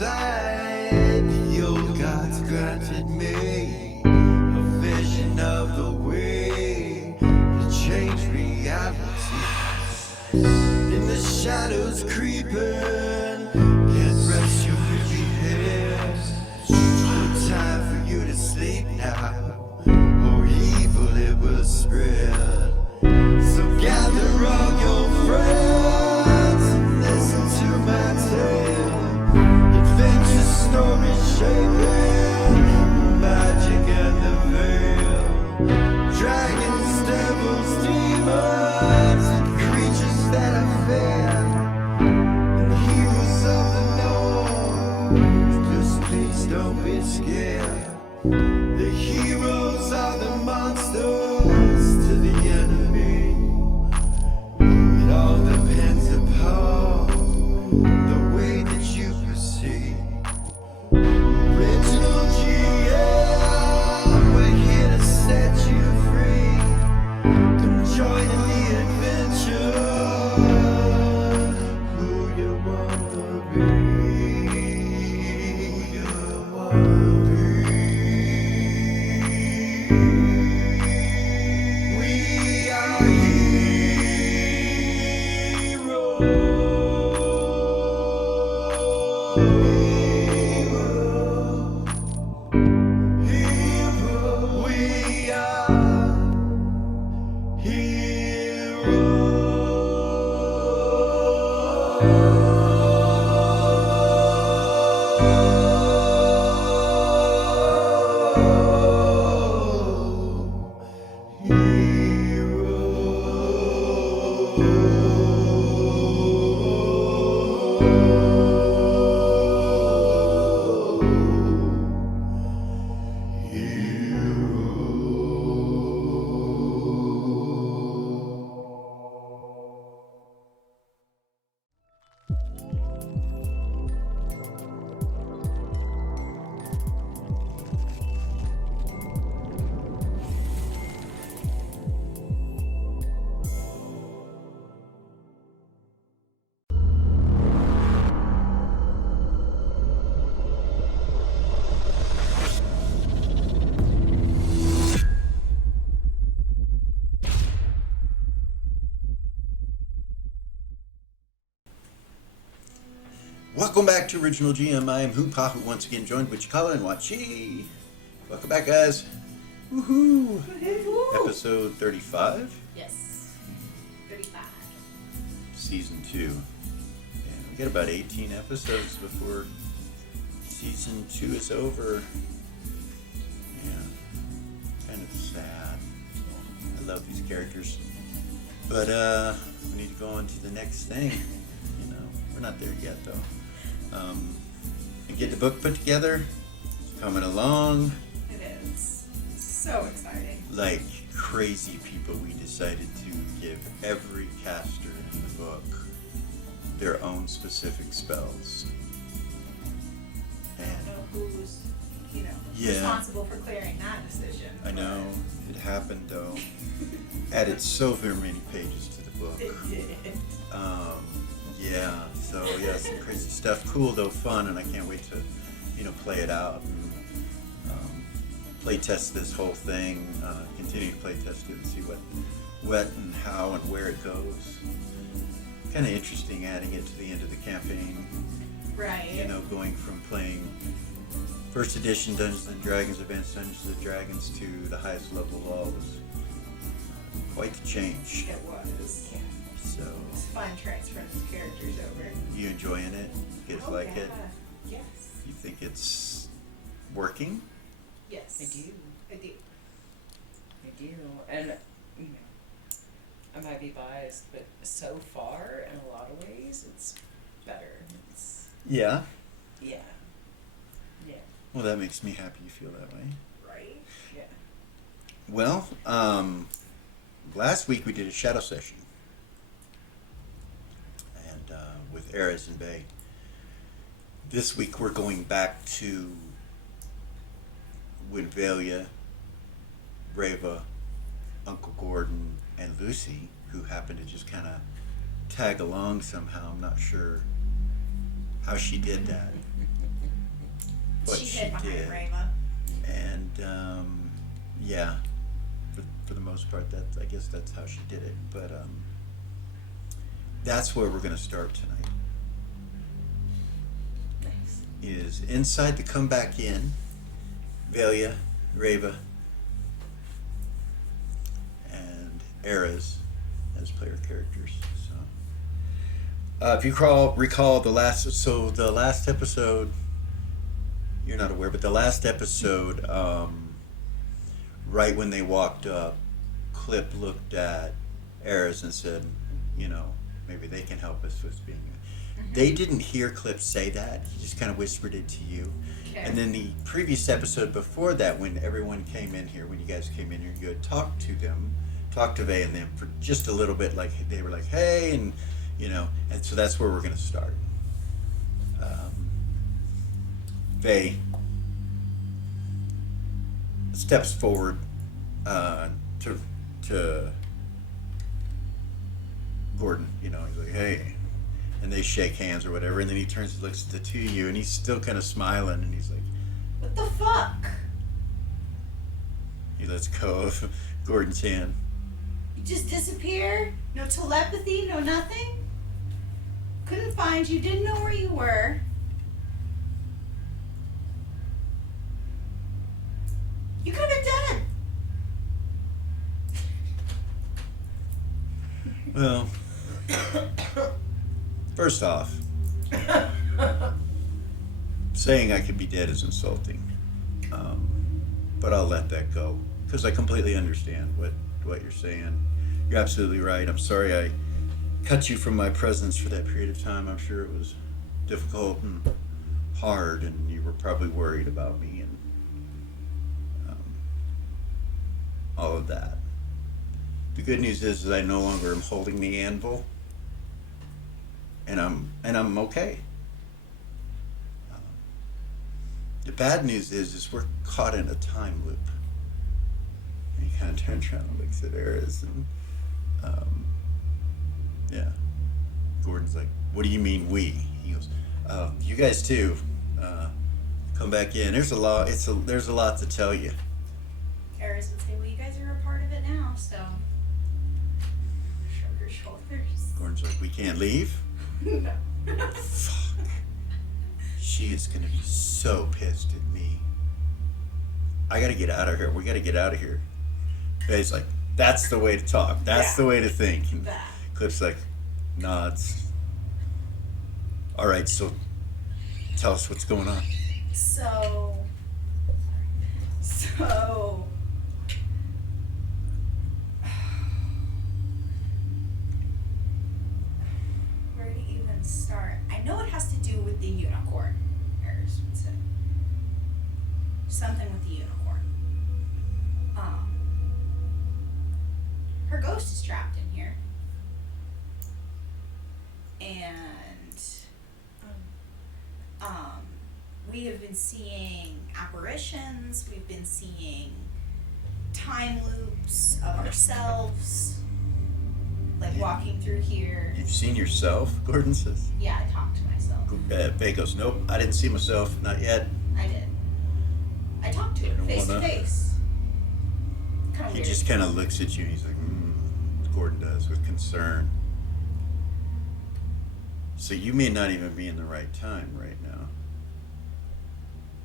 inside. The old gods granted me a vision of the way to change reality. In the shadows creeping, can't rest your weary head. No time for you to sleep now, or evil it will spread. So gather all your friends and listen to my tale. Adventure story shaping the magic and the veil. Dragons, devils, demons, and creatures that are fair, and heroes of the north. Just please don't be scared. The heroes are the monsters to the enemy. It all depends upon the way that you proceed. Original GM, we're here to set you free. Come join in the adventure. Who you wanna be? Who you wanna be? We are heroes. We Welcome back to Original GM. I am Hupahu, once again joined with Cikala and Wachi. Welcome back, guys. Woohoo! Episode 35, Yes. 35. Season 2. And we got about 18 episodes before Season 2 is over. Yeah, kind of sad. I love these characters. But we need to go on to the next thing. You know, we're not there yet, though. And get the book put together. It's coming along. It is. So exciting. Like crazy people, we decided to give every caster in the book their own specific spells. I don't know who's, Yeah. responsible for clearing that decision. I know it happened though. Added so very many pages to the book. It did. Yeah. So yeah, some crazy stuff. Cool though, fun, and I can't wait to, play it out and play test this whole thing. Continue to play test it and see what and how and where it goes. Kind of interesting adding it to the end of the campaign. Right. Going from playing first edition Dungeons and Dragons, Advanced Dungeons and Dragons to the highest level of all was quite the change. It was. Yeah. So It's fun transferring those characters over. you enjoying it? You guys like it? Yes. You think it's working? Yes. I do. I do. I do. And, I might be biased, but so far, in a lot of ways, it's better. It's, Yeah. yeah. Yeah. Well, that makes me happy you feel that way. Right. Yeah. Well, last week we did a shadow session, and with Eris and Bay. This week we're going back to Winvalia, Reva, Uncle Gordon, and Lucy, who happened to just kind of tag along somehow. I'm not sure how she did that. what she she hid behind did. Rayma. And yeah, for the most part, I guess that's how she did it. But that's where we're going to start tonight. Nice. Is inside the come back in, Velia, Reva, and Eras as player characters. So, if you recall the last episode, you're not aware, but the last episode, right when they walked up, Clip looked at Eras and said, maybe they can help us with being. They didn't hear Clip say that. He just kind of whispered it to you. Okay. And then the previous episode before that, when everyone came in here, when you guys came in here, you had talked to them, talked to Vay and them for just a little bit, like they were like, hey, and and so that's where we're going to start. Vay steps forward to Gordon, he's like, hey, and they shake hands or whatever, and then he turns and looks at the two of you, and he's still kind of smiling, and he's like, What the fuck? he lets go of Gordon's hand. You just disappeared? No telepathy? No nothing? Couldn't find you, didn't know where you were. You could have dead. Well, first off, saying I could be dead is insulting, but I'll let that go because I completely understand what you're saying. You're absolutely right. I'm sorry I cut you from my presence for that period of time. I'm sure it was difficult and hard, and you were probably worried about me and all of that. The good news is I no longer am holding the anvil, and I'm okay. The bad news is we're caught in a time loop. And he kind of turns around and looks at Eris, and yeah. Gordon's like, "What do you mean we?" He goes, "You guys too. Come back in. There's a lot. There's a lot to tell you." Eris would say, well, you guys are a part of it now, so. Shrug her shoulders. Gordon's like, "We can't leave." No. Fuck. She is gonna be so pissed at me. I gotta get out of here. We gotta get out of here. Faye's like, that's the way to talk. That's the way to think. And That. Clip's like, nods. All right, so tell us what's going on. So. Where to even start? I know it has to do with the unicorn, Eris would say. Something with the unicorn. Her ghost is trapped in here. And we have been seeing apparitions, we've been seeing time loops of ourselves, like walking through here. You've seen yourself, Gordon says. Yeah, I talked to myself. Faye goes, nope, I didn't see myself, not yet. I did. I talked to her face to face. Kind of He weird. just kind of looks at you and he's like, Gordon does, with concern. So you may not even be in the right time right now.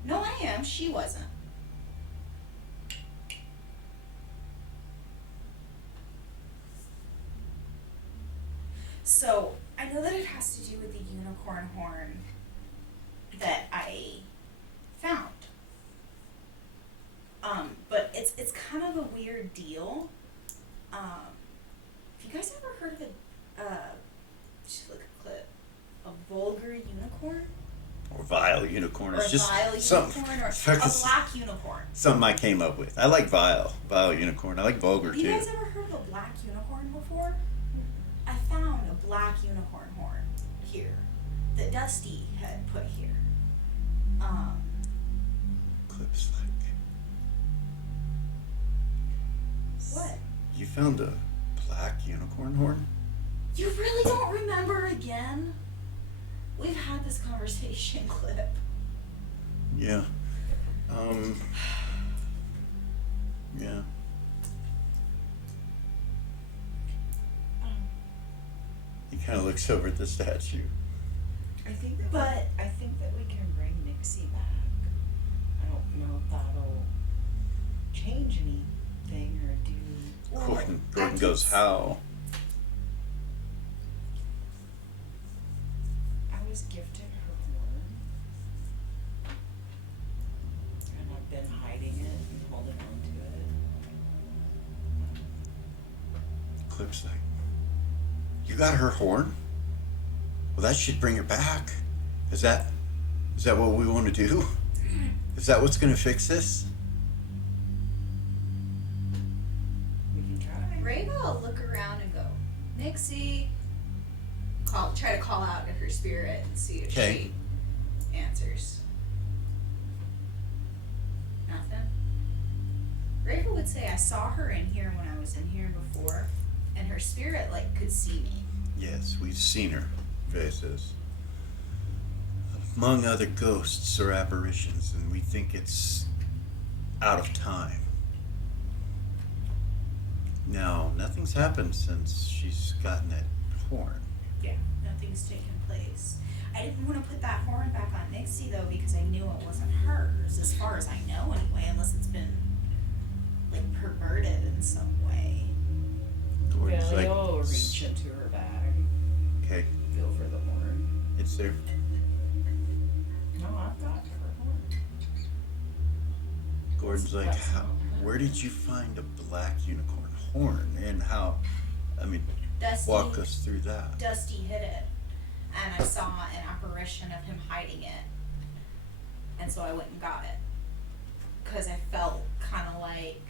No, I am. She wasn't. So, I know that it has to do with the unicorn horn that I found. But it's kind of a weird deal. Have you guys ever heard of just look at a clip, a vulgar unicorn? Or vile unicorn. Or It's a just vile something. unicorn, or a black unicorn. Something I came up with. I like vile unicorn. I like vulgar Have you too. guys ever heard of a black unicorn before? I found a black unicorn horn here that Dusty had put here. Clip's like, What? you found a black unicorn horn? You really don't remember again? We've had this conversation, Clip. Yeah. Yeah. He kind of looks over at the statue. I think that But- I think that we can bring Nixie back. I don't know if that'll change anything or do. Well, Gordon I did goes, s- how? I was gifted her horn, and I've been hiding it and holding on to it. Clip's like, you got her horn? Well, that should bring her back. Is that what we want to do? Is that what's going to fix this? We can try. Rava will look around and go, Nixie. Try to call out to her spirit and see if Okay. she answers. Nothing. Rava would say, I saw her in here when I was in here before, and her spirit could see me. Yes, we've seen her, Vay says. Among other ghosts or apparitions, and we think it's out of time. Now, nothing's happened since she's gotten that horn. Yeah, nothing's taken place. I didn't want to put that horn back on Nixie though because I knew it wasn't hers, as far as I know anyway, unless it's been perverted in some way. Gordon's Billy like, will reach into her bag, okay, feel for the horn. it's there. No, I've got her horn. Gordon's like, That's how, not her. where did you find a black unicorn horn? And how, I mean, Dusty, walk us through that. Dusty hid it, and I saw an apparition of him hiding it, and so I went and got it. Because I felt kind of like,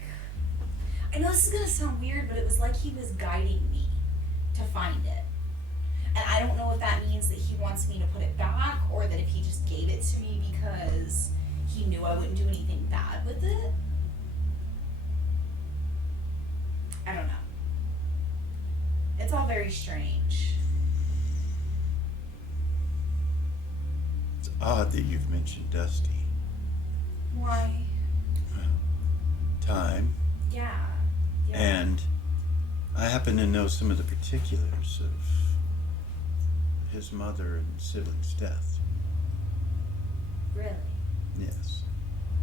I know this is going to sound weird, but it was like he was guiding me to find it. And I don't know if that means that he wants me to put it back, or that if he just gave it to me because he knew I wouldn't do anything bad with it. I don't know. It's all very strange. It's odd that you've mentioned Dusty. Why? Well, time. Yeah. Yeah. And I happen to know some of the particulars of his mother and siblings' death. Really? Yes.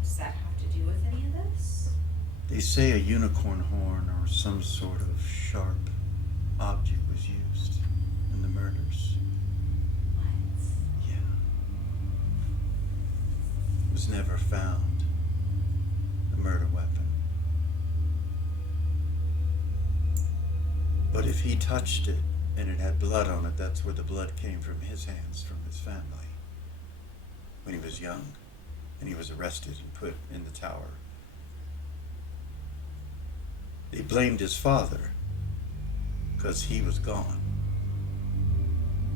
Does that have to do with any of this? They say a unicorn horn or some sort of sharp object was used in the murders. What? Yeah. It was never found. The murder weapon. But if he touched it and it had blood on it, that's where the blood came from his hands, from his family. When he was young and he was arrested and put in the tower. They blamed his father because he was gone.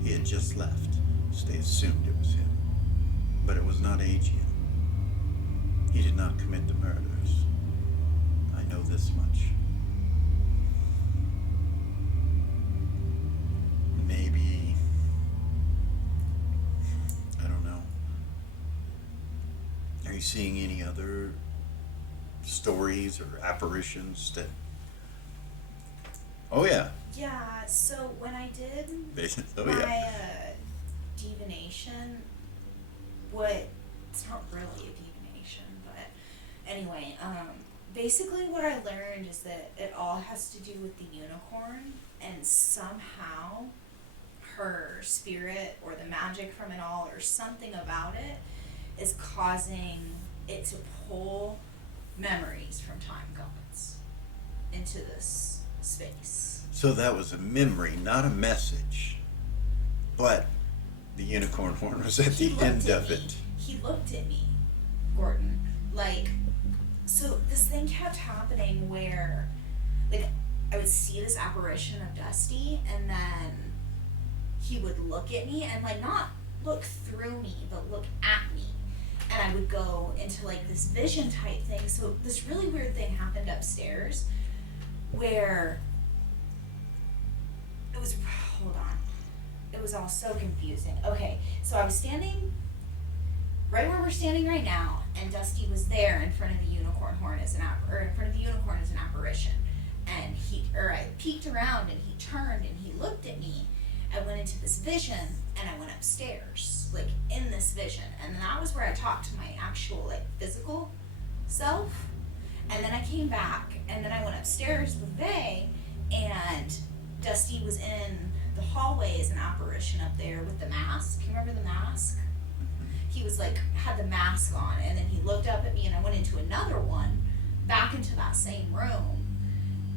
He had just left, so they assumed it was him. But it was not Aegean. He did not commit the murders. I know this much. Maybe, I don't know. Are you seeing any other stories or apparitions that? Oh yeah. Yeah, so when I did Oh my yeah. divination, it's not really a divination, but anyway, basically what I learned is that it all has to do with the unicorn, and somehow her spirit or the magic from it all or something about it is causing it to pull memories from time gods into this space. So that was a memory, not a message. But the unicorn horn was at the end of it. He looked at me, Gordon. So this thing kept happening where, I would see this apparition of Dusty, and then he would look at me and, not look through me, but look at me. And I would go into, this vision type thing. So this really weird thing happened upstairs where it was, hold on. It was all so confusing. Okay, so I was standing right where we're standing right now, and Dusty was there in front of the unicorn horn as an apparition. And I peeked around, and he turned, and he looked at me. I went into this vision, and I went upstairs, like, in this vision. And that was where I talked to my actual, like, physical self. And then I came back, and then I went upstairs with Vay, and Dusty was in the hallway as an apparition up there with the mask. You remember the mask? He was like, had the mask on, and then he looked up at me, and I went into another one, back into that same room.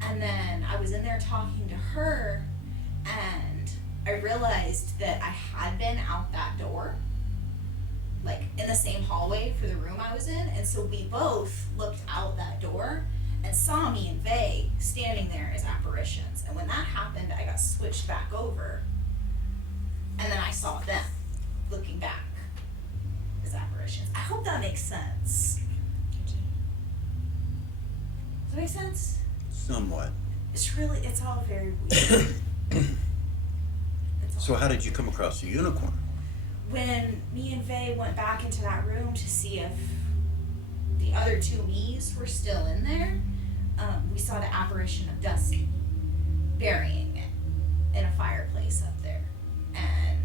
And then I was in there talking to her, and I realized that I had been out that door, like in the same hallway for the room I was in. And so we both looked out that door and saw me and Vay standing there as apparitions. And when that happened, I got switched back over, and then I saw them looking back as apparitions. I hope that makes sense. Does that make sense? Somewhat. It's all very weird. So how did you come across the unicorn? When me and Vay went back into that room to see if the other two me's were still in there, we saw the apparition of Dusty burying it in a fireplace up there. And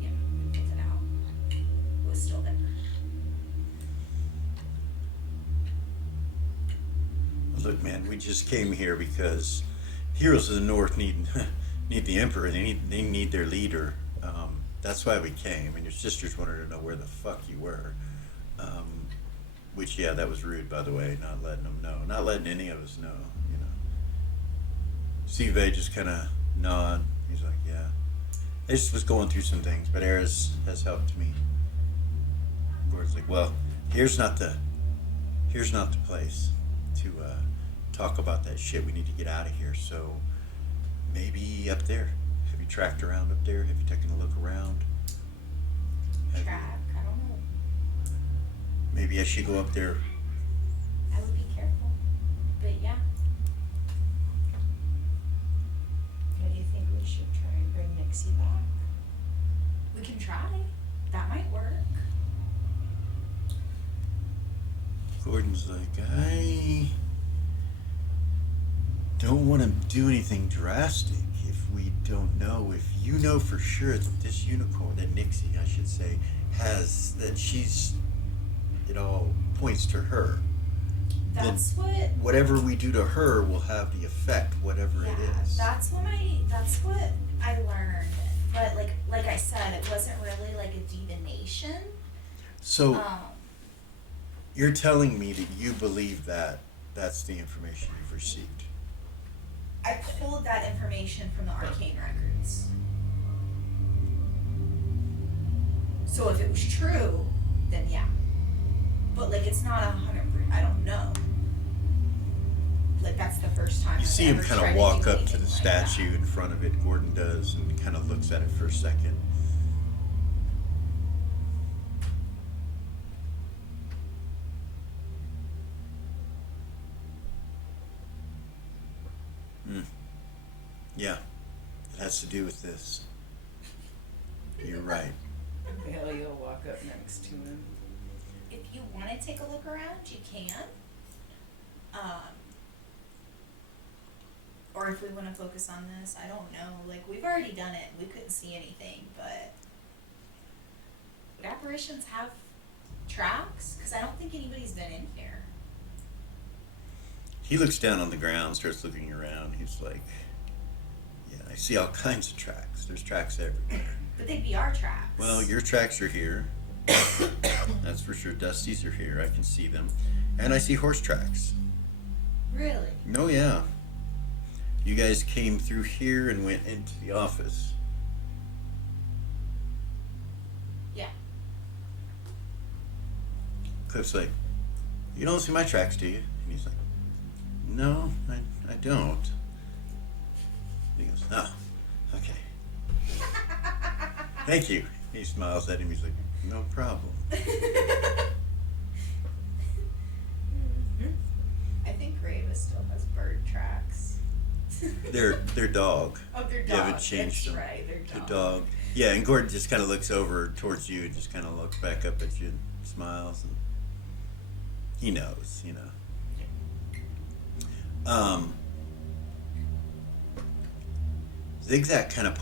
yeah, we picked it out. It was still there. Look, man, we just came here because heroes of the North need the Emperor. They need their leader. That's why we came. And your sisters wanted to know where the fuck you were. Which, yeah, that was rude, by the way, not letting them know. Not letting any of us know, you know. Steve just kind of nod. He's like, yeah. I just was going through some things, but Eris has helped me. Gordon's like, well, here's not the place to talk about that shit. We need to get out of here. So maybe up there. Have you tracked around up there? Have you taken a look around? Track, I don't know. Maybe I should go up there. I would be careful. But yeah. What do you think we should try and bring Nixie back? We can try. That might work. Gordon's like, I don't want to do anything drastic if we don't know. If you know for sure that this unicorn, that Nixie, I should say, it all points to her. That's then whatever we do to her will have the effect, whatever it is. That's what I learned. But like I said, it wasn't really like a divination. So you're telling me that you believe that that's the information you've received? I pulled that information from the arcane records. So if it was true, then yeah. But like it's not 100%. I don't know. Like that's the first time. You see him kind of walk up to the statue in front of it. Gordon does, and kind of looks at it for a second. Yeah, it has to do with this. You're right. Hell, you'll walk up next to him. If you want to take a look around, you can. Or if we want to focus on this, I don't know. Like, we've already done it. We couldn't see anything, but would apparitions have tracks? Because I don't think anybody's been in here. He looks down on the ground, starts looking around. He's like, yeah, I see all kinds of tracks. There's tracks everywhere. But they'd be our tracks. Well, your tracks are here. That's for sure. Dusty's are here. I can see them. And I see horse tracks. Really? Oh, yeah. You guys came through here and went into the office. Yeah. Cliff's like, you don't see my tracks, do you? And he's like, no, I don't. He goes, oh, okay. Thank you. He smiles at him. He's like, no problem. I think Rava still has bird tracks. Their dog. Oh, their dog. You haven't changed That's them. right, their The dog. dog. Yeah, and Gordon just kind of looks over towards you and just kind of looks back up at you and smiles, and he knows, you know. Zigzag kind of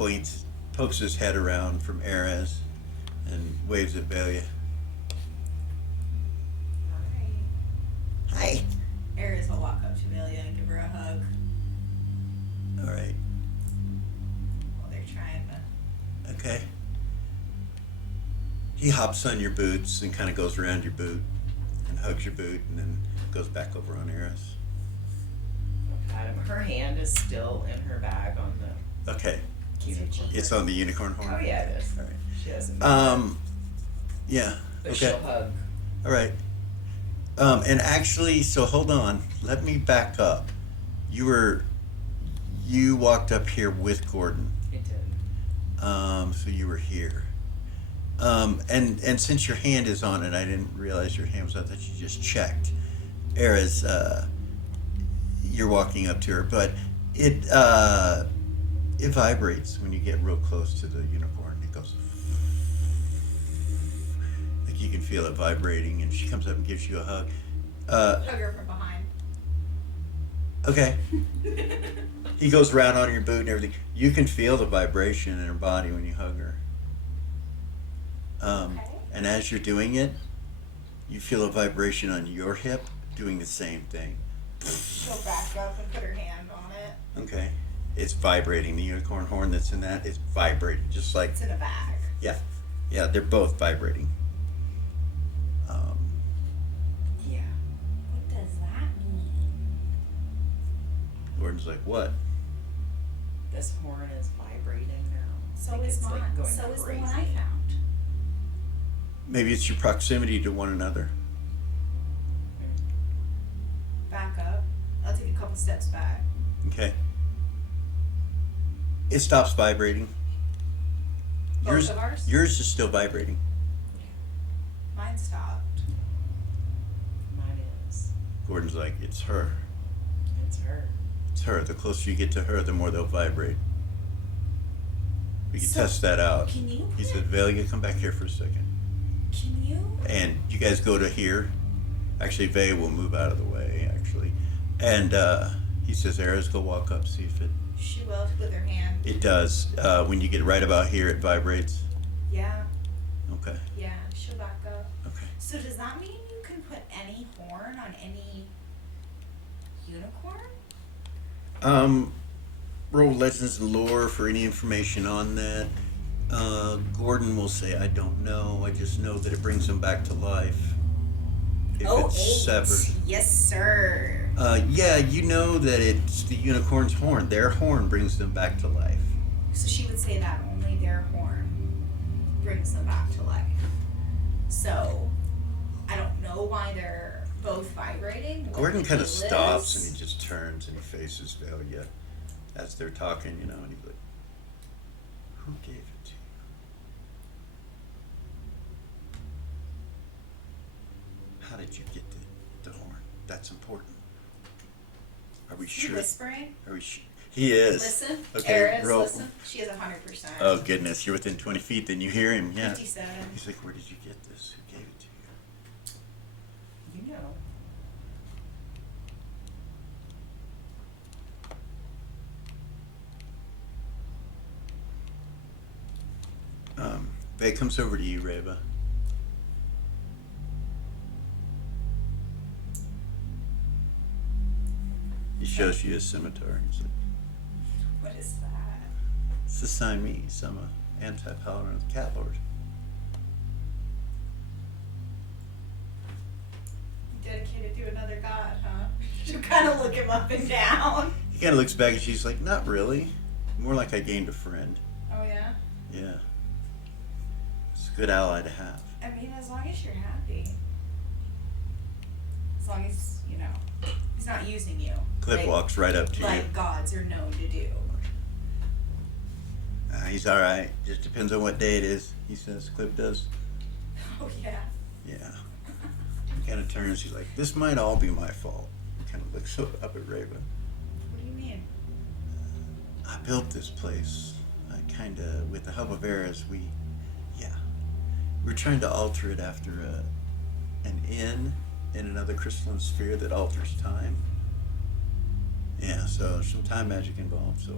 pokes his head around from Erez and waves at Velia. Hi. Aries will walk up to Amelia and give her a hug All right. while they're trying to. Okay. He hops on your boots and kind of goes around your boot and hugs your boot and then goes back over on Eris. Pat him. Her hand is still in her bag on the Okay. unicorn. It's on the unicorn horn? Oh yeah, it is. All right. She doesn't. Yeah. But Okay. she'll hug. All right. And actually, so hold on. Let me back up. You walked up here with Gordon. It did. So you were here. And since your hand is on it, I didn't realize your hand was on it, that you just checked. Era's, you're walking up to her, but it vibrates when you get real close to the unicorn. It goes, like you can feel it vibrating, and she comes up and gives you a hug. Hug her from behind. Okay. He goes around on your boot and everything. You can feel the vibration in her body when you hug her. Okay. And as you're doing it, you feel a vibration on your hip doing the same thing. She'll back up and put her hand on it. Okay. It's vibrating. The unicorn horn that's in that is vibrating, just like, It's in a bag. yeah, they're both vibrating. Yeah. What does that mean? Gordon's like, what? This horn is vibrating now. So Like is it's, mine. like, going So is the crazy. one I found. Maybe it's your proximity to one another. Back up. I'll take a couple steps back. Okay. It stops vibrating. Both of ours? Yours is still vibrating. Mine stopped. Mine is. Gordon's like, it's her. It's her. It's her. The closer you get to her, the more they'll vibrate. We can So, test that out. Can you? He said, Velia, come back here for a second. Can you? And you guys go to here. Actually, Velia will move out of the way, actually. And he says, Eris, go walk up, see if She will with her hand. it does. When you get right about here, it vibrates. Yeah. Okay. Yeah. She'll back up. Okay. So does that mean you can put any horn on any unicorn? Roll Legends and Lore for any information on that. Gordon will say, I don't know. I just know that it brings them back to life. If it's severed. Yes, sir. Yeah, you know that it's the unicorn's horn. Their horn brings them back to life. So she would say that only their horn brings them back to life. So I don't know why they're both vibrating. what Gordon the kind of deal stops is. and he just turns and he faces Velia as they're talking, you know, and he's like, who gave it to you? How did you get the horn? That's important. Are we Is he sure? whispering? Are we sure? He is. Listen. Okay, Eris, roll. listen. She has 100%. Oh goodness, you're within 20 feet, then you hear him, yeah. 57. He's like, where did you get this? Who gave it to you? You know. Vay comes over to you, Reva. He shows you his scimitar. He's like, What is that? it's the Siamese. I'm a anti-paladin of the Cat Lord. Dedicated to another god, huh? She'll kind of look him up and down. He kind of looks back and she's like, not really. More like I gained a friend. Oh, yeah? Yeah. It's a good ally to have. I mean, as long as you're happy. As long as, you know, he's not using you. Clip like, walks right up to you. like gods are known to do. He's all right. Just depends on what day it is, he says. Clip does. Oh, yeah. Yeah. He kind of turns. He's like, this might all be my fault. He kind of looks up at Raven. What do you mean? I built this place. I kind of, with the help of Eris, we're trying to alter it after an in another crystalline sphere that alters time. Yeah, so there's some time magic involved. So,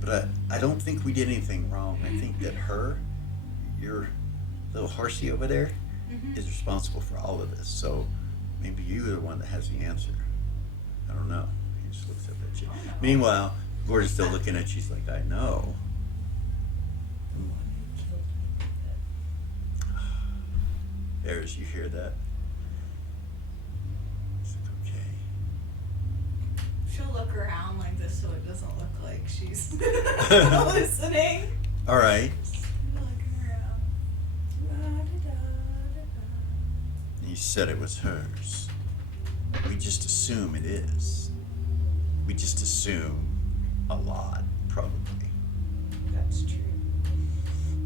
but I don't think we did anything wrong. I think that your little horsey over there, Mm-hmm. is responsible for all of this. So maybe you're the one that has the answer. I don't know. He just looks up at you. I don't know. Meanwhile, Gordon's still looking at you. She's like, I know. The one who killed me. Eris, you hear that? It's like, okay. She'll look around like this so it doesn't look like she's listening. All right. Looking around. Da-da-da-da-da. You said it was hers. We just assume it is. We just assume a lot, probably. That's true.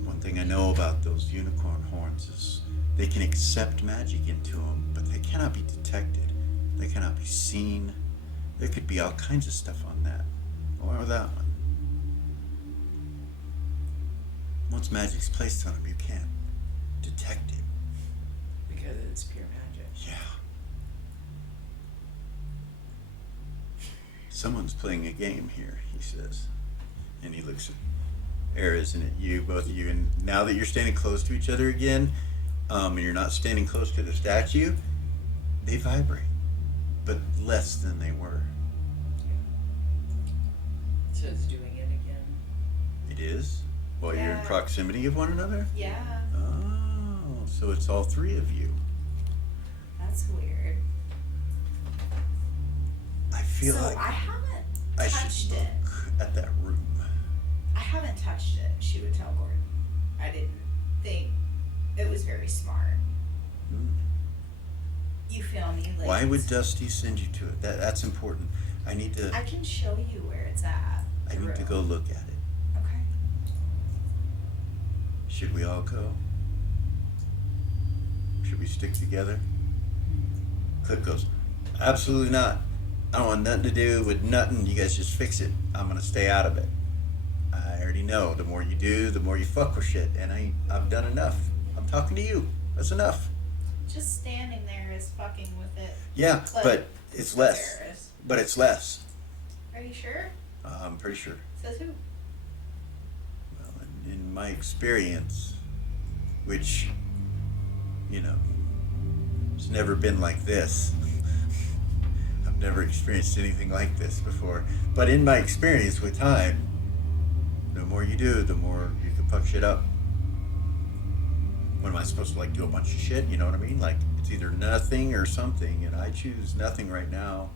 One thing I know about those unicorn horns is they can accept magic into them, but they cannot be detected. They cannot be seen. There could be all kinds of stuff on that, or that one. Once magic's placed on them, you can't detect it. Because it's pure magic. Yeah. Someone's playing a game here, he says. And he looks at Eris and at you, both of you. And now that you're standing close to each other again, and you're not standing close to the statue, they vibrate, but less than they were. So it's doing it again. It is? While you're in Yeah. proximity of one another? Yeah, Oh, so it's all three of you. that's weird. I feel So like I haven't I touched should it. look at that room. I haven't touched it, she would tell Gordon. I didn't think it was very smart. Hmm. You feel me? Like Why would it's- Dusty send you to it? That's important. I need to I can show you where it's at. I the need to room. go look at it. Okay. Should we all go? Should we stick together? Cliff goes, absolutely not. I don't want nothing to do with nothing. You guys just fix it. I'm gonna stay out of it. I already know. The more you do, the more you fuck with shit. And I've done enough. I'm talking to you. That's enough. Just standing there is fucking with it. Yeah, but it's less. Embarrassed. But it's less. Are you sure? I'm pretty sure. Says who? Well, in my experience, which, you know, it's never been like this. I've never experienced anything like this before. But in my experience with time, the more you do, the more you can fuck shit up. When am I supposed to like do a bunch of shit? You know what I mean? Like it's either nothing or something, and I choose nothing right now.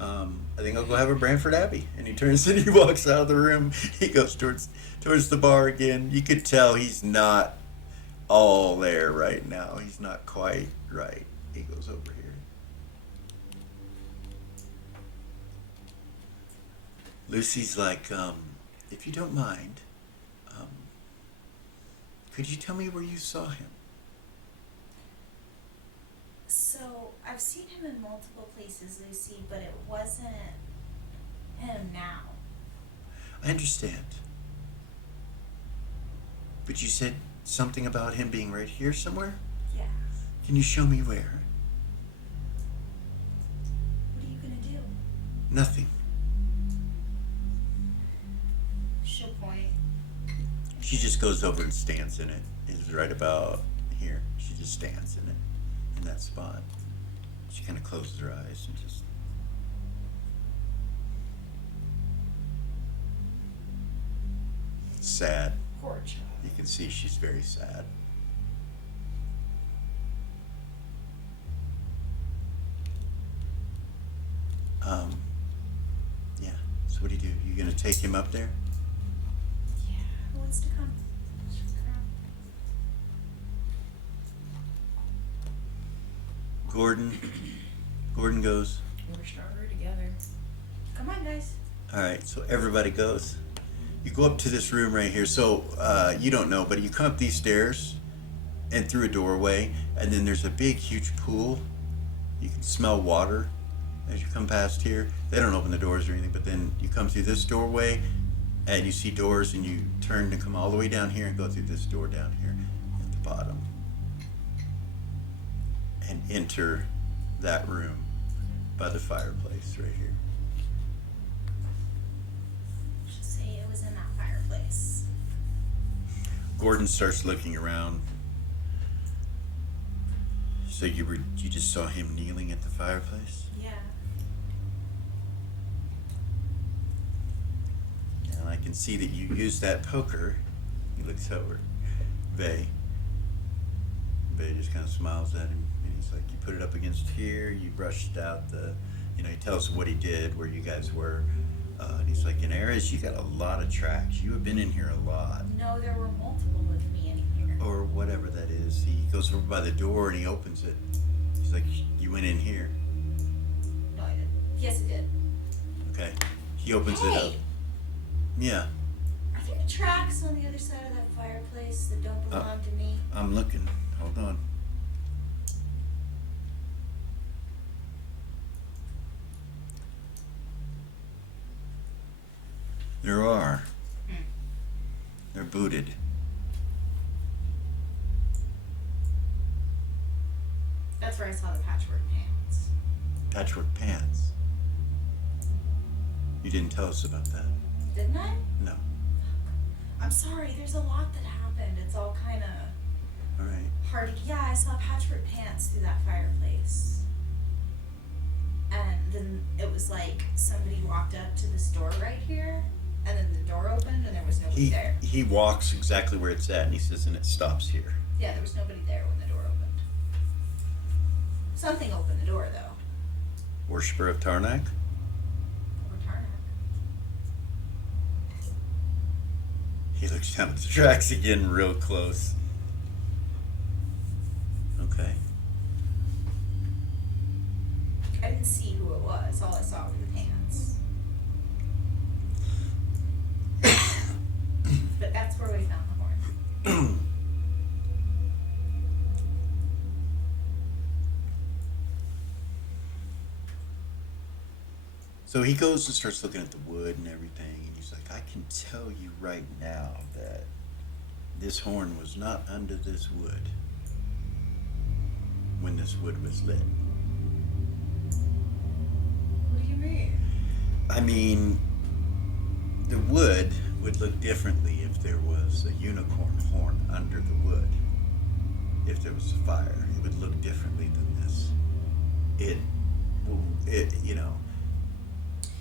I think I'll go have a Branford Abbey. And he turns and he walks out of the room. He goes towards the bar again. You could tell he's not all there right now. He's not quite right. He goes over here. Lucy's like, if you don't mind, could you tell me where you saw him? So I've seen him in multiple places, Lucy, but it wasn't him now. I understand. But you said something about him being right here somewhere? Yeah. Can you show me where? What are you gonna do? Nothing. She'll point. She just goes over and stands in it. It's right about here. She just stands in it, in that spot. She kind of closes her eyes and just... Sad. Poor child. You can see she's very sad. Yeah. So what do? You gonna take him up there? Yeah. Who wants to come? Gordon. Gordon goes. We're stronger together. Come on, guys. All right. So everybody goes. You go up to this room right here. So you don't know, but you come up these stairs and through a doorway, and then there's a big, huge pool. You can smell water as you come past here. They don't open the doors or anything, but then you come through this doorway, And you see doors, and you turn to come all the way down here and go through this door down here at the bottom. And enter that room by the fireplace right here. Just say it was in that fireplace. Gordon starts looking around. So you just saw him kneeling at the fireplace? Yeah. And I can see that you used that poker. He looks over. Vay just kind of smiles at him, and he's like, you put it up against here, you brushed out the, he tells what he did, where you guys were. And he's like, in Ares, you got a lot of tracks. You have been in here a lot. No, there were multiple of me in here. Or whatever that is. He goes over by the door and he opens it. He's like, you went in here. No, I didn't. Yes, it did. Okay. He opens it up. Hey! Yeah, Are there tracks on the other side of that fireplace that don't belong to me? I'm looking. Hold on. There are. They're booted. That's where I saw the patchwork pants. Patchwork pants. You didn't tell us about that. Didn't I? No. I'm sorry, there's a lot that happened. It's all kind of All right. hard to... Yeah, I saw patchwork pants through that fireplace. And then it was like somebody walked up to this door right here, and then the door opened and there was nobody there. He walks exactly where it's at, and he says, and it stops here. Yeah, there was nobody there when the door opened. Something opened the door, though. Worshipper of Tarnak? Or Tarnak. He looks down at the tracks again real close. Okay. I didn't see who it was. All I saw were the pants. But that's where we found the horn. So he goes and starts looking at the wood and everything, and he's like, I can tell you right now that this horn was not under this wood when this wood was lit. What do you mean? I mean, the wood would look differently if there was a unicorn horn under the wood. If there was a fire, it would look differently than this.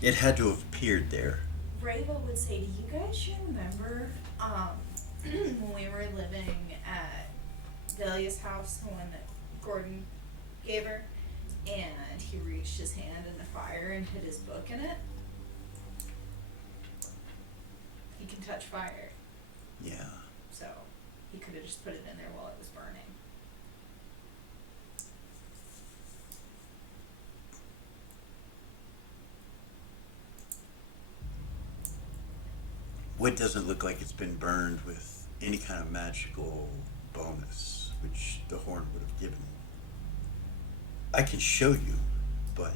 It had to have appeared there. Rava would say, do you guys remember when we were living at Delia's house, the one that Gordon gave her, and he reached his hand in the fire and hid his book in it? He can touch fire, Yeah. so he could have just put it in there while it was burning. Wood doesn't look like it's been burned with any kind of magical bonus, which the horn would have given you. I can show you, but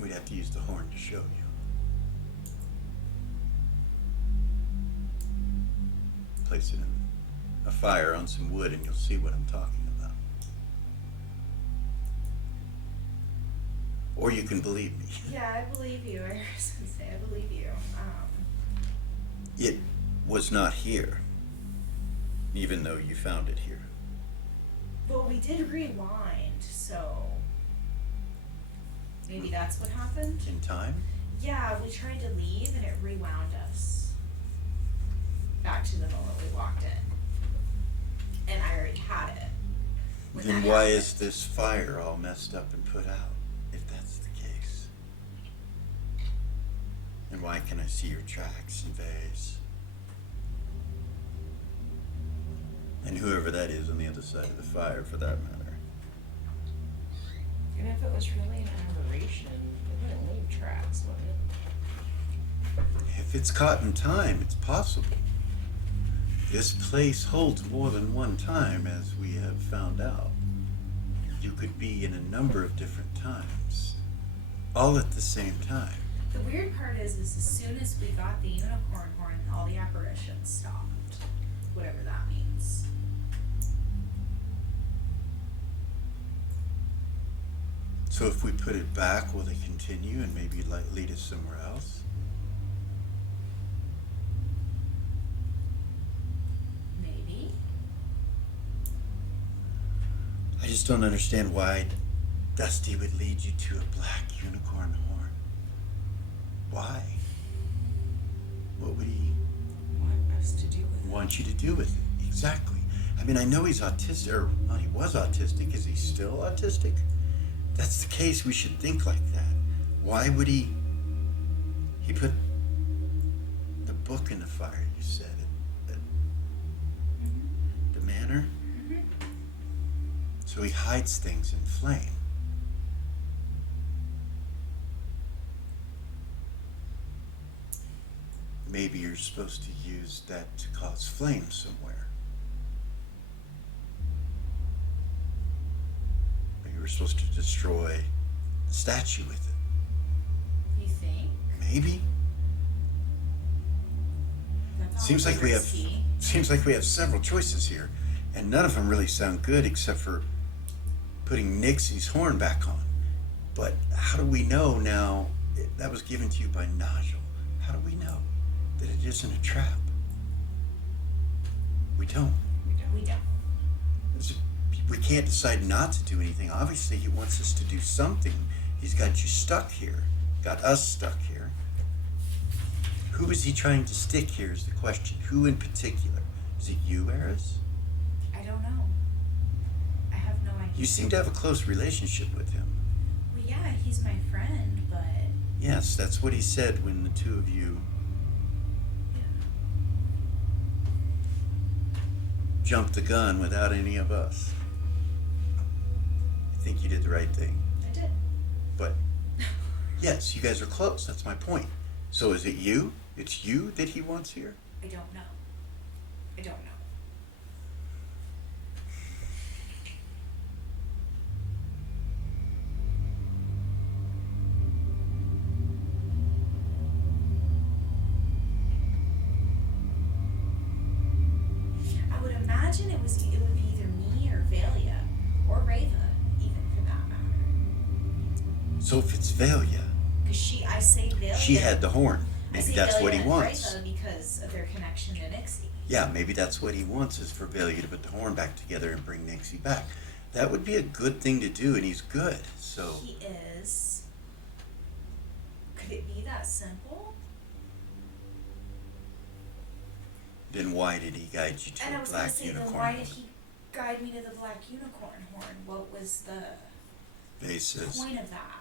we'd have to use the horn to show you. Place it in a fire on some wood and you'll see what I'm talking about. Or you can believe me. Yeah, I believe you. I was gonna say, I believe you. It was not here, even though you found it here. But we did rewind, so maybe that's what happened. In time? Yeah, we tried to leave and it rewound us back to the moment we walked in. And I already had it. when Then that why happened. is this fire all messed up and put out, if that's the case? And why can I see your tracks and vase? And whoever that is on the other side of the fire, for that matter. And if it was really an aberration, it wouldn't leave tracks, would it? If it's caught in time, it's possible. This place holds more than one time, as we have found out. You could be in a number of different times, all at the same time. The weird part is as soon as we got the unicorn horn, all the apparitions stopped. Whatever that means. So if we put it back, will they continue and maybe lead us somewhere else? Maybe. I just don't understand why Dusty would lead you to a black unicorn horn. Why? What would he Want us to do with it? want you to do with it? Exactly. I mean, I know he's autistic, or well, he was autistic. Is he still autistic? If that's the case, we should think like that. Why would he put the book in the fire, you said, at the manor? Mm-hmm. So he hides things in flame. Maybe you're supposed to use that to cause flames somewhere. Maybe you were supposed to destroy the statue with it. You think? Maybe. That's Seems awfully like we have risky. seems like we have several choices here, and none of them really sound good except for putting Nixie's horn back on. But how do we know now that was given to you by Nigel? How do we know that it isn't a trap? We don't. We don't. We can't decide not to do anything. Obviously, he wants us to do something. He's got you stuck here, got us stuck here. Who is he trying to stick here is the question. Who in particular? Is it you, Eris? I don't know. I have no idea. You seem to have a close relationship with him. Well, yeah, he's my friend, but Yes, that's what he said when the two of you yeah. jumped the gun without any of us. I think you did the right thing. I did. But yes, you guys are close. That's my point. So is it you? It's you that he wants here? I don't know. I don't know. I would imagine it would be either me or Valia or Rava, even for that matter. So if it's Velia, Because I say Valia. she had the horn. I Maybe say that's Valia what he and wants. Rava because of their connection to Nixie. Yeah, maybe that's what he wants is for Velia to put the horn back together and bring Nixie back. That would be a good thing to do, and he's good. So He is. Could it be that simple? then why did he guide you to And I a was gonna black say, then unicorn? why did he guide me to the black unicorn horn? What was the He says, point of that?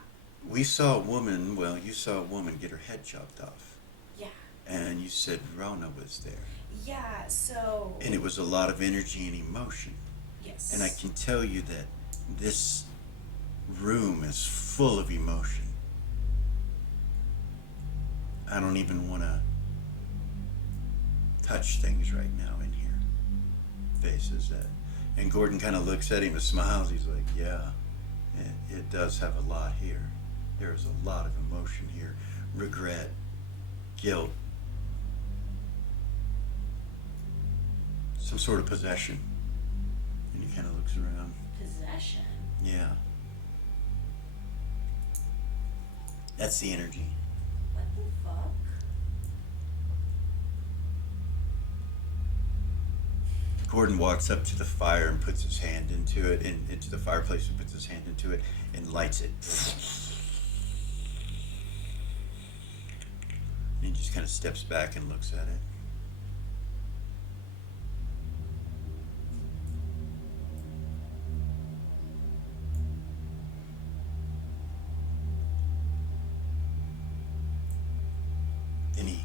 we saw a woman, well, you saw a woman get her head chopped off. Yeah. And you said Rona was there. Yeah, so. And it was a lot of energy and emotion. Yes. And I can tell you that this room is full of emotion. I don't even want to touch things right now in here. Faces that. And Gordon kind of looks at him and smiles. He's like, yeah, it does have a lot here. There is a lot of emotion here. Regret, guilt, some sort of possession. And he kind of looks around. Possession. Yeah. That's the energy. What the fuck? Gordon walks up to the fire and puts his hand into it, and into the fireplace and puts his hand into it and lights it. And he just kind of steps back and looks at it. Then he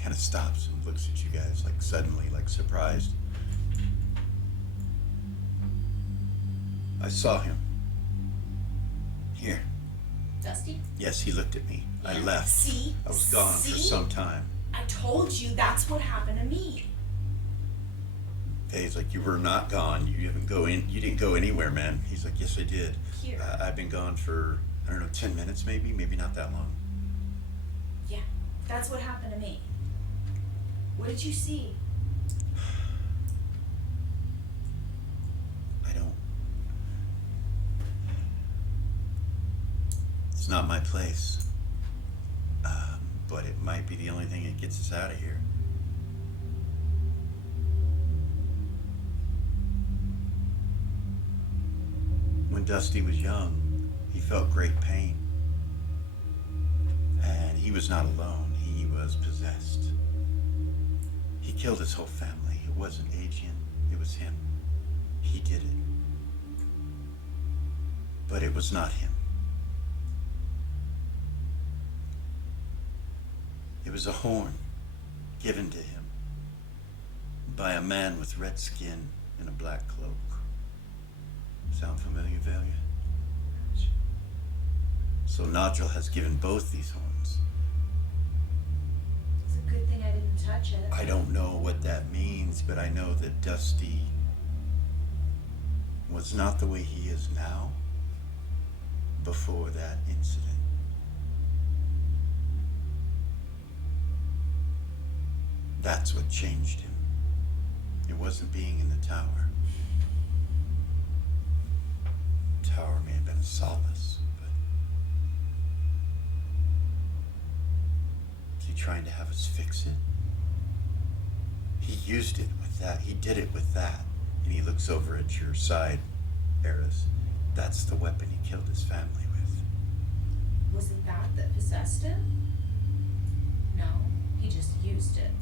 kind of stops and looks at you guys like suddenly, like surprised. I saw him. Here. Dusty? Yes, he looked at me. I Yeah. left. See? I was gone for See? some time. I told you that's what happened to me. He's like, you were not gone. You didn't go anywhere, man. He's like, yes, I did. Here. I've been gone for, I don't know, 10 minutes maybe not that long. That's what happened to me. What did you see? I don't. It's not my place. But it might be the only thing that gets us out of here. When Dusty was young, he felt great pain. And he was not alone. He was possessed. He killed his whole family. It wasn't Aegean. It was him. He did it. But it was not him. It was a horn given to him by a man with red skin and a black cloak. Sound familiar, Velia? So Nodril has given both these horns. It's a good thing I didn't touch it. I don't know what that means, but I know that Dusty was not the way he is now before that incident. That's what changed him. It wasn't being in the tower. The tower may have been a solace, but is he trying to have us fix it? He used it with that. He did it with that. And he looks over at your side, Eris. That's the weapon he killed his family with. Was it that possessed him? No, he just used it.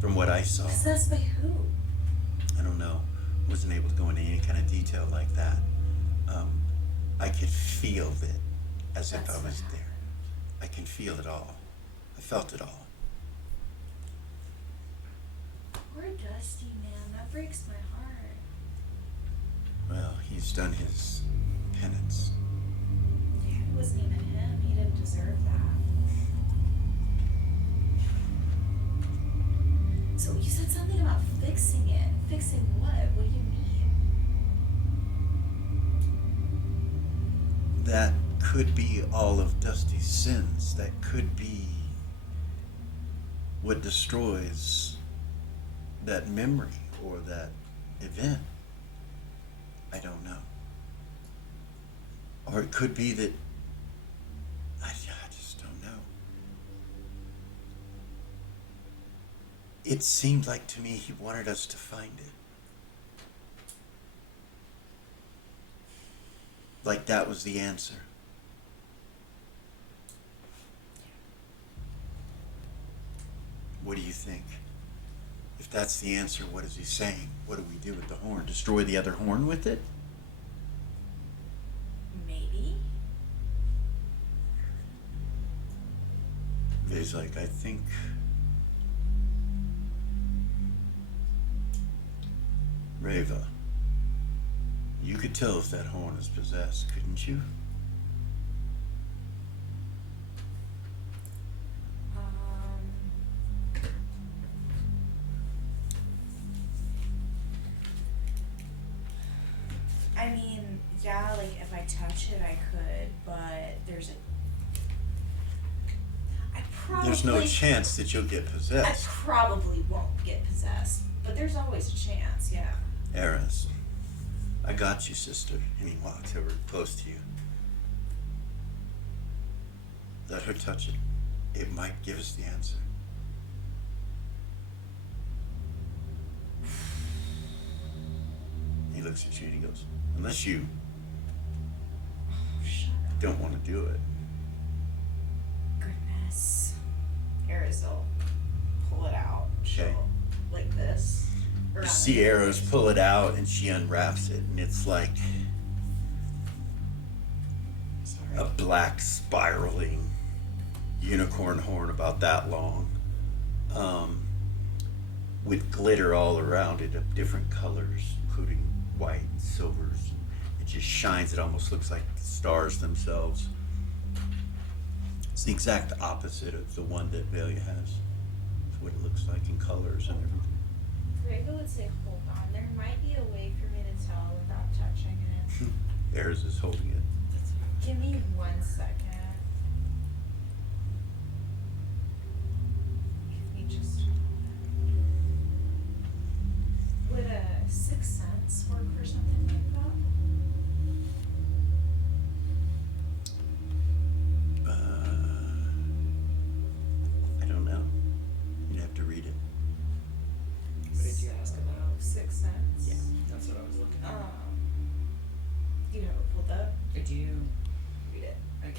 From what I saw, Possessed by who? I don't know. Wasn't able to go into any kind of detail like that. I could feel it as if I was there. I can feel it all. I felt it all. Poor Dusty, man. That breaks my heart. Well, he's done his penance. Yeah, it wasn't even him. He didn't deserve that. So you said something about fixing it. Fixing what? What do you mean? That could be all of Dusty's sins. That could be what destroys that memory or that event. I don't know. Or it could be that I just don't know. It seemed like to me he wanted us to find it. Like that was the answer. What do you think? If that's the answer, what is he saying? What do we do with the horn? Destroy the other horn with it? Maybe. He's like, I think Reva, you could tell if that horn is possessed, couldn't you? I mean, yeah, like if I touch it, I could, but there's There's no chance that you'll get I possessed. probably won't get possessed, but there's always a chance, yeah. Eris, I got you, sister. And he walks over close to you. Let her touch it. It might give us the answer. He looks at you and he goes, unless you Shut up. don't want to do it. Goodness. Eris will pull it out. Okay. She'll, like this. You around see the Arrows edges. pull it out and she unwraps it, and it's like Sorry. a black spiraling unicorn horn about that long, with glitter all around it of different colors, including white and silvers. It just shines. It almost looks like the stars themselves. It's the exact opposite of the one that Velia has. It's what it looks like in colors and everything. Reva would say, hold on, there might be a way for me to tell without touching it. Eris is holding it. Give me 1 second.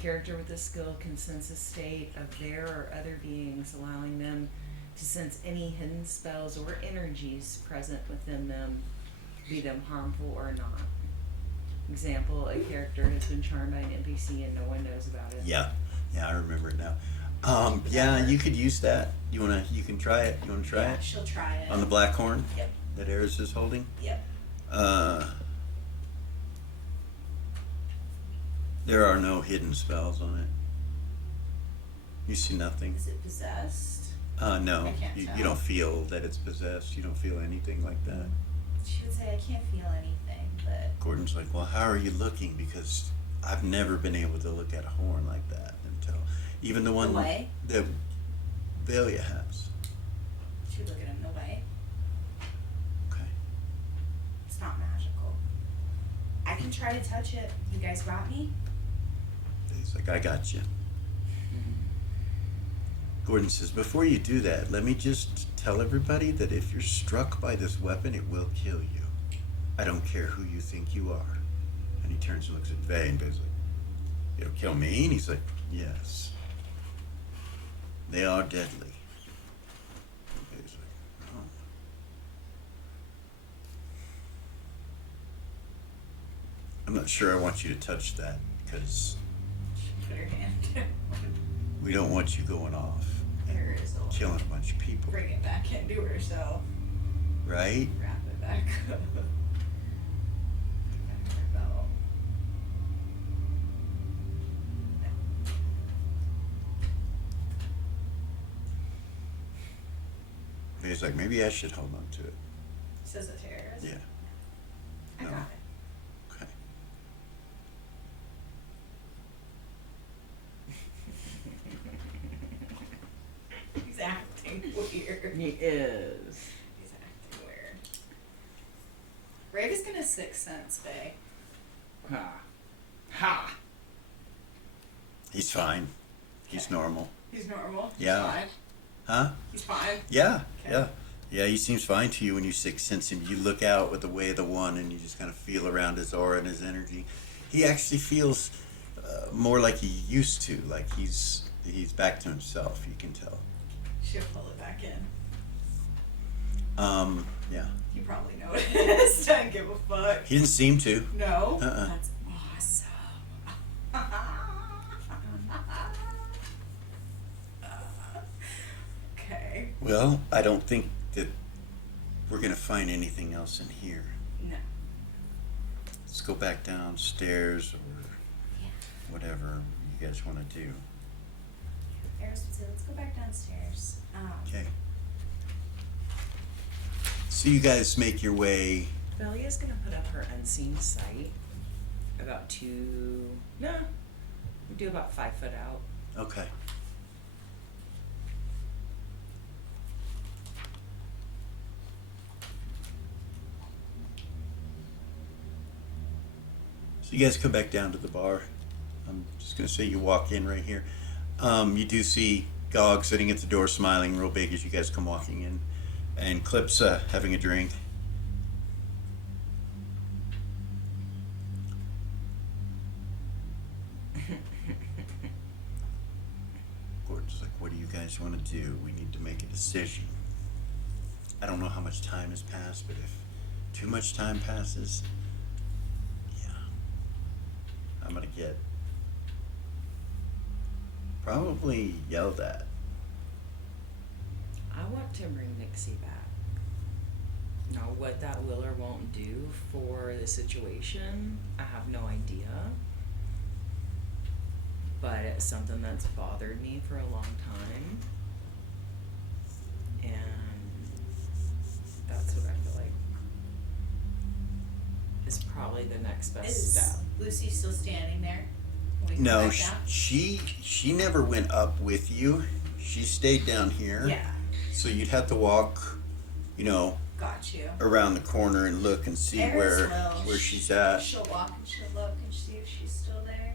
character with this skill can sense a state of their or other beings, allowing them to sense any hidden spells or energies present within them, be them harmful or not. Example, a character has been charmed by an NPC and no one knows about it. Yeah, I remember it now. Yeah, you could use that. You can try it. You wanna try Yeah, it? she'll try it. On the black horn Yep. that Eris is holding? Yep. There are no hidden spells on it. You see nothing. Is it possessed? No. I can't You tell. don't feel that it's possessed. You don't feel anything like that. She would say, I can't feel anything, but Gordon's like, well, how are you looking? Because I've never been able to look at a horn like that until even the one way? that Velia has. she would look at him the way. Okay. It's not magical. I can try to touch it. You guys got me? He's like, I got you. Gordon says, before you do that, let me just tell everybody that if you're struck by this weapon, it will kill you. I don't care who you think you are. And he turns and looks at Vay, and Vay's like, it'll kill me? And he's like, yes. They are deadly. And Vay's like, oh. I'm not sure I want you to touch that, because She put her hand down. we don't want you going off There and is a killing a bunch of people. bring it back into herself. Right? Wrap it back up. Back in her belt. He's like, maybe I should hold on to it. Says it to Eris. Yeah. I No. got it. Okay. He's acting weird. He is. He's acting weird. Rave is gonna sixth sense, Faye. Ha. Ha. He's fine. He's Okay. normal. He's normal. Yeah. He's fine. Huh? He's fine. Yeah. Okay. Yeah. Yeah, he seems fine to you when you sixth sense him. You look out with the way of the one and you just kind of feel around his aura and his energy. He actually feels more like he used to, like he's back to himself, you can tell. She'll pull it back in. Yeah. He probably noticed. Doesn't give a fuck. He didn't seem to. No. Uh-uh. That's awesome. Okay. Well, I don't think that we're going to find anything else in here. No. Let's go back downstairs or Yeah. whatever you guys want to do. Eris would say, let's go back downstairs. Okay. So you guys make your way. Velia's gonna put up her unseen sight about we do about 5 foot out. Okay. So you guys come back down to the bar. I'm just gonna say you walk in right here. You do see Gog sitting at the door smiling real big as you guys come walking in. And Clip's having a drink. Gordon's like, what do you guys want to do? We need to make a decision. I don't know how much time has passed, but if too much time passes, yeah, I'm gonna get probably yelled at. I want to bring Nixie back. Now, what that will or won't do for the situation, I have no idea. But it's something that's bothered me for a long time. And that's what I feel like is probably the next best Is step. Lucy still standing there? when we come No, back down? she never went up with you. She stayed down here. Yeah. So you'd have to walk, Got you. around the corner and look and see Eris where will. she's at. She'll walk and she'll look and see if she's still there.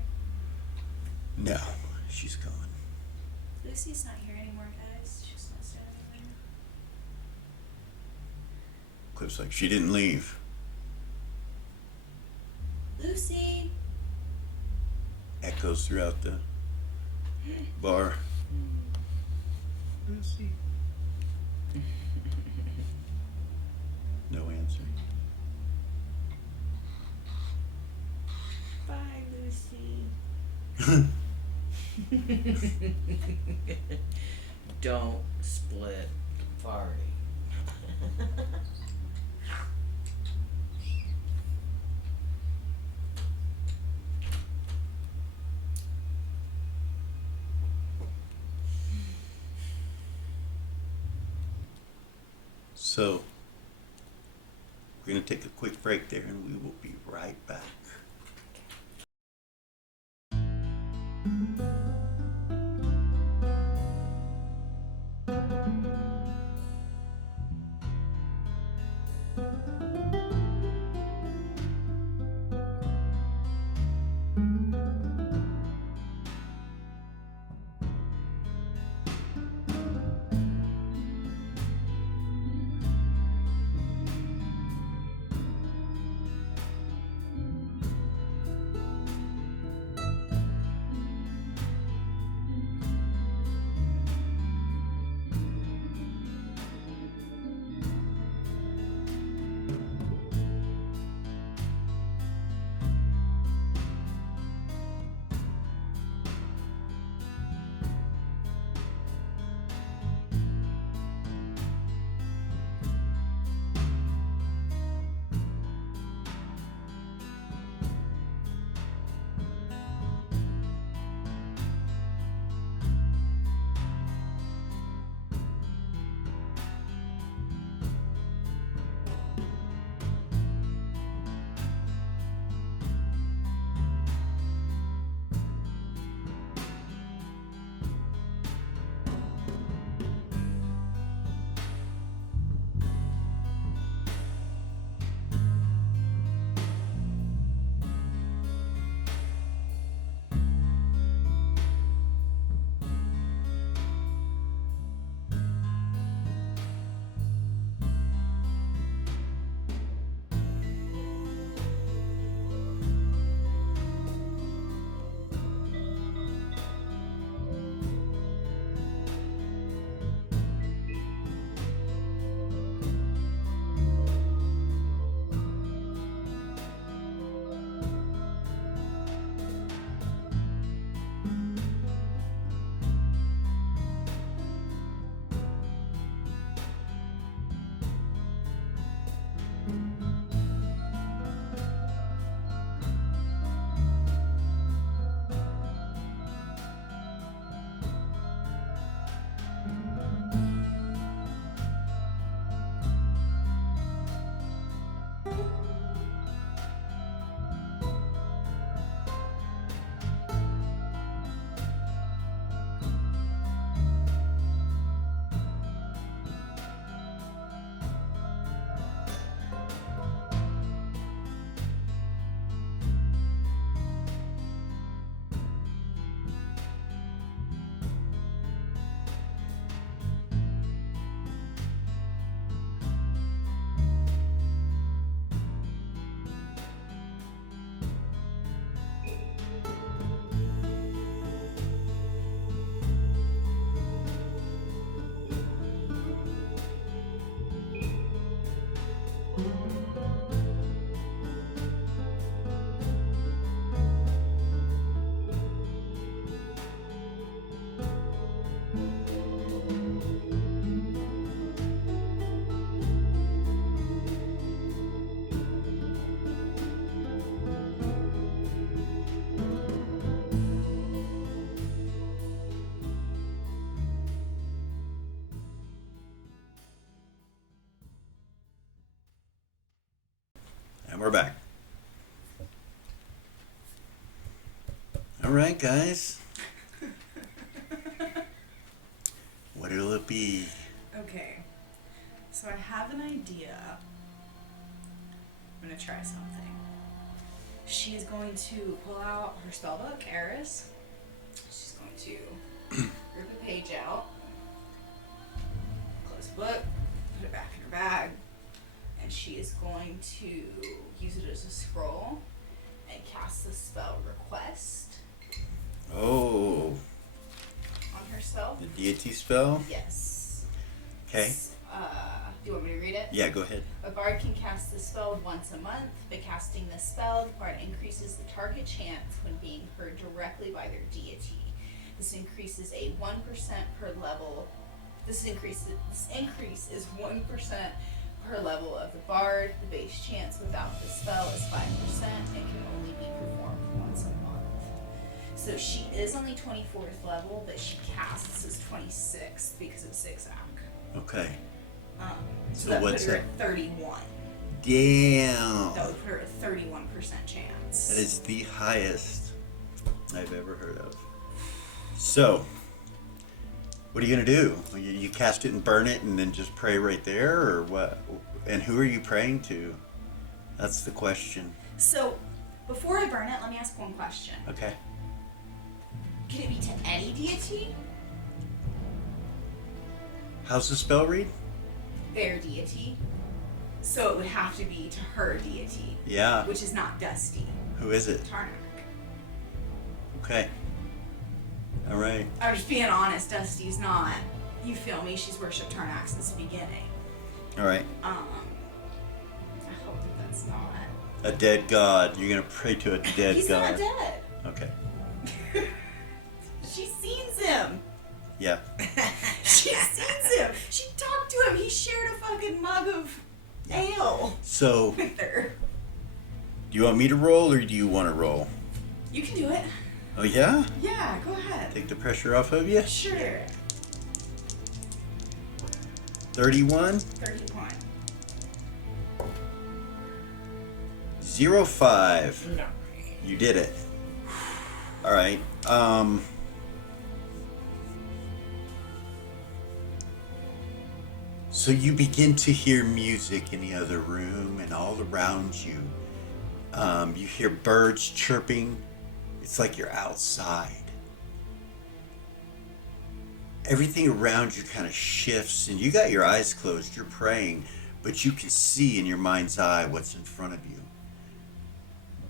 No, she's gone. Lucy's not here anymore, guys. She's not standing there. Clip's like, she didn't leave. Lucy! echoes throughout the bar. Lucy. No answer. Bye, Lucy. Don't split the party. So, we're going to take a quick break there and we will be right back. And we're back. All right, guys. What'll it be? Okay, so I have an idea. I'm gonna try something. She is going to pull out her spellbook, Eris. She's going to rip a page out, close the book, put it back in her bag, and she is going to use it as a scroll and cast the spell Request. Oh, on herself. the deity spell? Yes. Okay. Do you want me to read it? Yeah, go ahead. A bard can cast this spell once a month. By casting this spell, the bard increases the target chance when being heard directly by their deity. This increases a 1% per level. This increase is 1% per level of the bard. The base chance without the spell is 5% and can only be performed once a month. So she is only 24th level, but she casts as 26th because of zigzag. Okay. So So that what's put her that? at 31. Damn. That would put her at 31% chance. That is the highest I've ever heard of. So, what are you going to do? You cast it and burn it and then just pray right there? Or what? And who are you praying to? That's the question. So, before I burn it, let me ask one question. Okay. Can it be to any deity? How's the spell read? Their deity. So it would have to be to her deity, Yeah. which is not Dusty. Who is it? Tarnak. Okay. All right. I'm just being honest, Dusty's not. You feel me? She's worshipped Tarnak since the beginning. All right. I hope that that's not. A dead god. You're going to pray to a dead He's god. not dead. Okay. She sees him. Yeah. She sees him. She talked to him. He shared a fucking mug of ale So, with her. do you want me to roll or do you want to roll? You can do it. Oh, yeah? Yeah, go ahead. Take the pressure off of you? Sure. 31? 31. 05. No. You did it. All right. So you begin to hear music in the other room and all around you. You hear birds chirping. It's like you're outside. Everything around you kind of shifts, and you got your eyes closed. You're praying, but you can see in your mind's eye what's in front of you.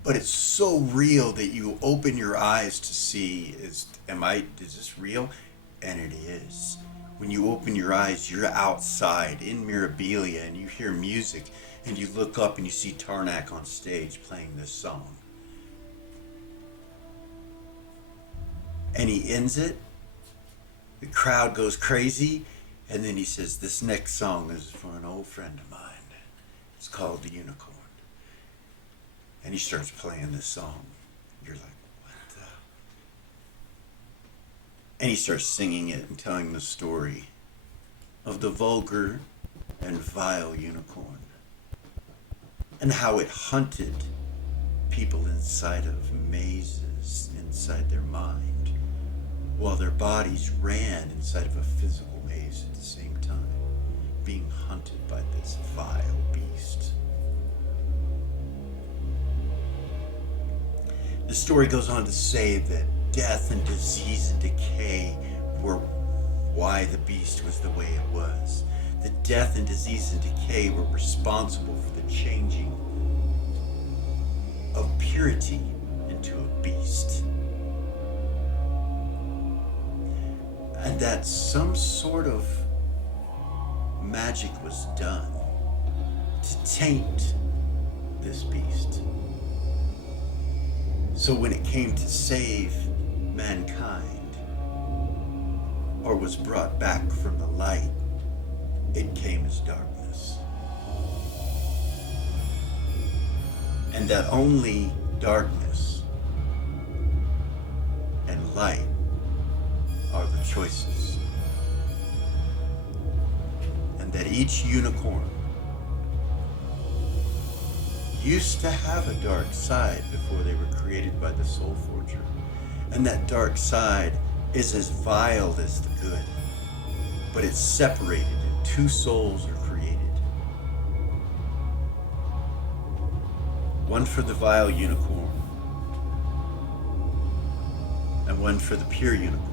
But it's so real that you open your eyes to see, is this real? And it is. When you open your eyes, you're outside in Mirabilia and you hear music and you look up and you see Tarnak on stage playing this song. And he ends it. The crowd goes crazy. And then he says, this next song is for an old friend of mine. It's called The Unicorn. And he starts playing this song. You're like, what the? And he starts singing it and telling the story of the vulgar and vile unicorn and how it hunted people inside of mazes inside their mind while their bodies ran inside of a physical maze at the same time, being hunted by this vile beast. The story goes on to say that death and disease and decay were why the beast was the way it was. The death and disease and decay were responsible for the changing of purity into a beast. And that some sort of magic was done to taint this beast. So when it came to save mankind, or was brought back from the light, it came as darkness. And that only darkness and light are the choices. And that each unicorn used to have a dark side before they were created by the Soul Forger. And that dark side is as vile as the good, but it's separated and two souls are created. One for the vile unicorn and one for the pure unicorn.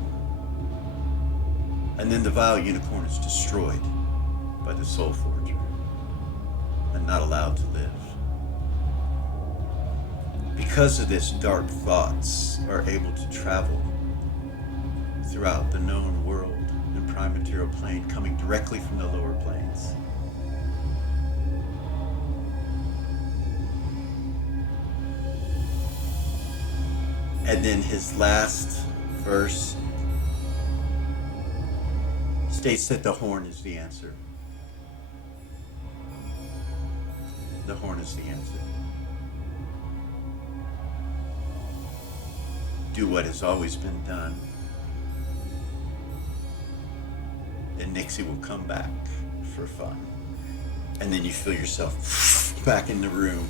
And then the vile unicorn is destroyed by the Soul Forger and not allowed to live. Because of this, dark thoughts are able to travel throughout the known world and prime material plane coming directly from the lower planes. And then his last verse states that the horn is the answer. The horn is the answer. Do what has always been done, and Nixie will come back for fun. And then you feel yourself back in the room.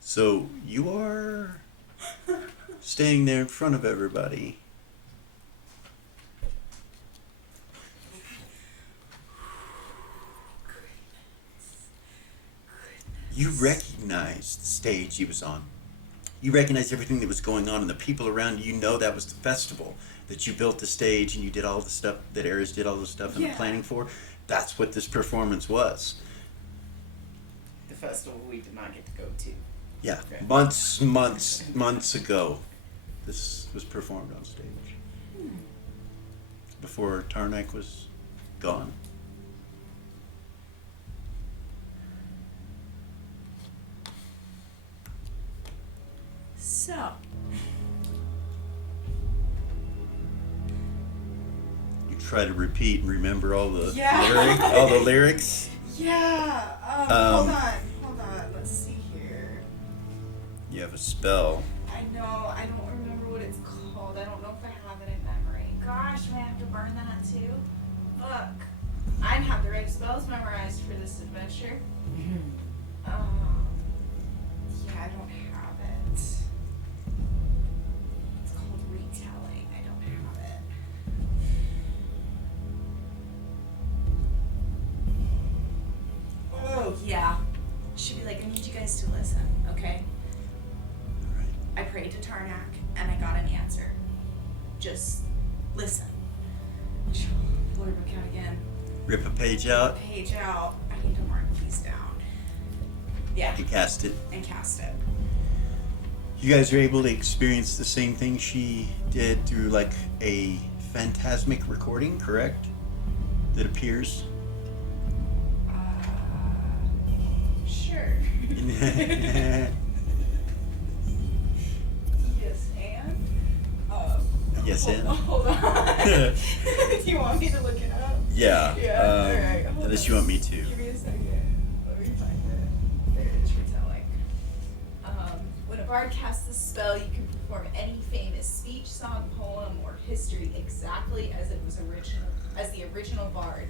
So you are standing there in front of everybody. You recognize the stage he was on. You recognize everything that was going on and the people around you. You know that was the festival, that you built the stage and you did all the stuff, that Ares did all the stuff and the planning for. That's what this performance was. The festival we did not get to go to. Yeah, Okay. months ago, this was performed on stage. Before Tarnak was gone. So, You try to repeat and remember all the Yeah. all the lyrics. yeah, Um, hold on, let's see here. You have a spell. I know, I don't remember what it's called. I don't know if I have it in memory. Gosh, may I have to burn that too? Look, I didn't have the right spells memorized for this adventure. Yeah, I don't have it. It's called retelling. I don't have it. Oh, yeah. Should be like, I need you guys to listen, okay? Right. I prayed to Tarnak and I got an answer. Just listen. Pull your book out again. Rip a page out. Page out. I need to mark these down. Yeah, You cast it. and cast it. You guys are able to experience the same thing she did through like a phantasmic recording, correct? That appears. Sure. Yes, and? Yes, and? Hold on. Do you want me to look it up? Yeah. Yeah, alright. Hold Unless on. you want me to. Give me a second. Let me find it. There it is, retelling. When a bard casts a spell, you can perform any famous speech, song, poem, or history exactly as the original bard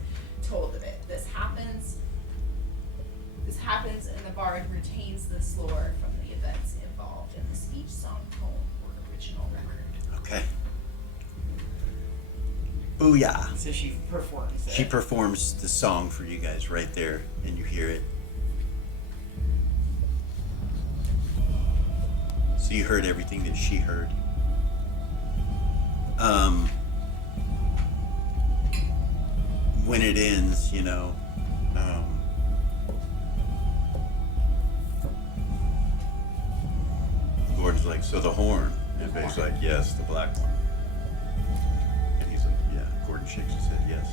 told of it. This happens, and the bard retains this lore from the events involved in the speech, song, poem, or original record. Okay. Booyah. So she performs it. She performs the song for you guys right there, and you hear it. So you heard everything that she heard. When it ends, you know, Gordon's like, so the horn. And everybody's like, yes, the black one. And he's like, yeah. Gordon shakes his head, yes.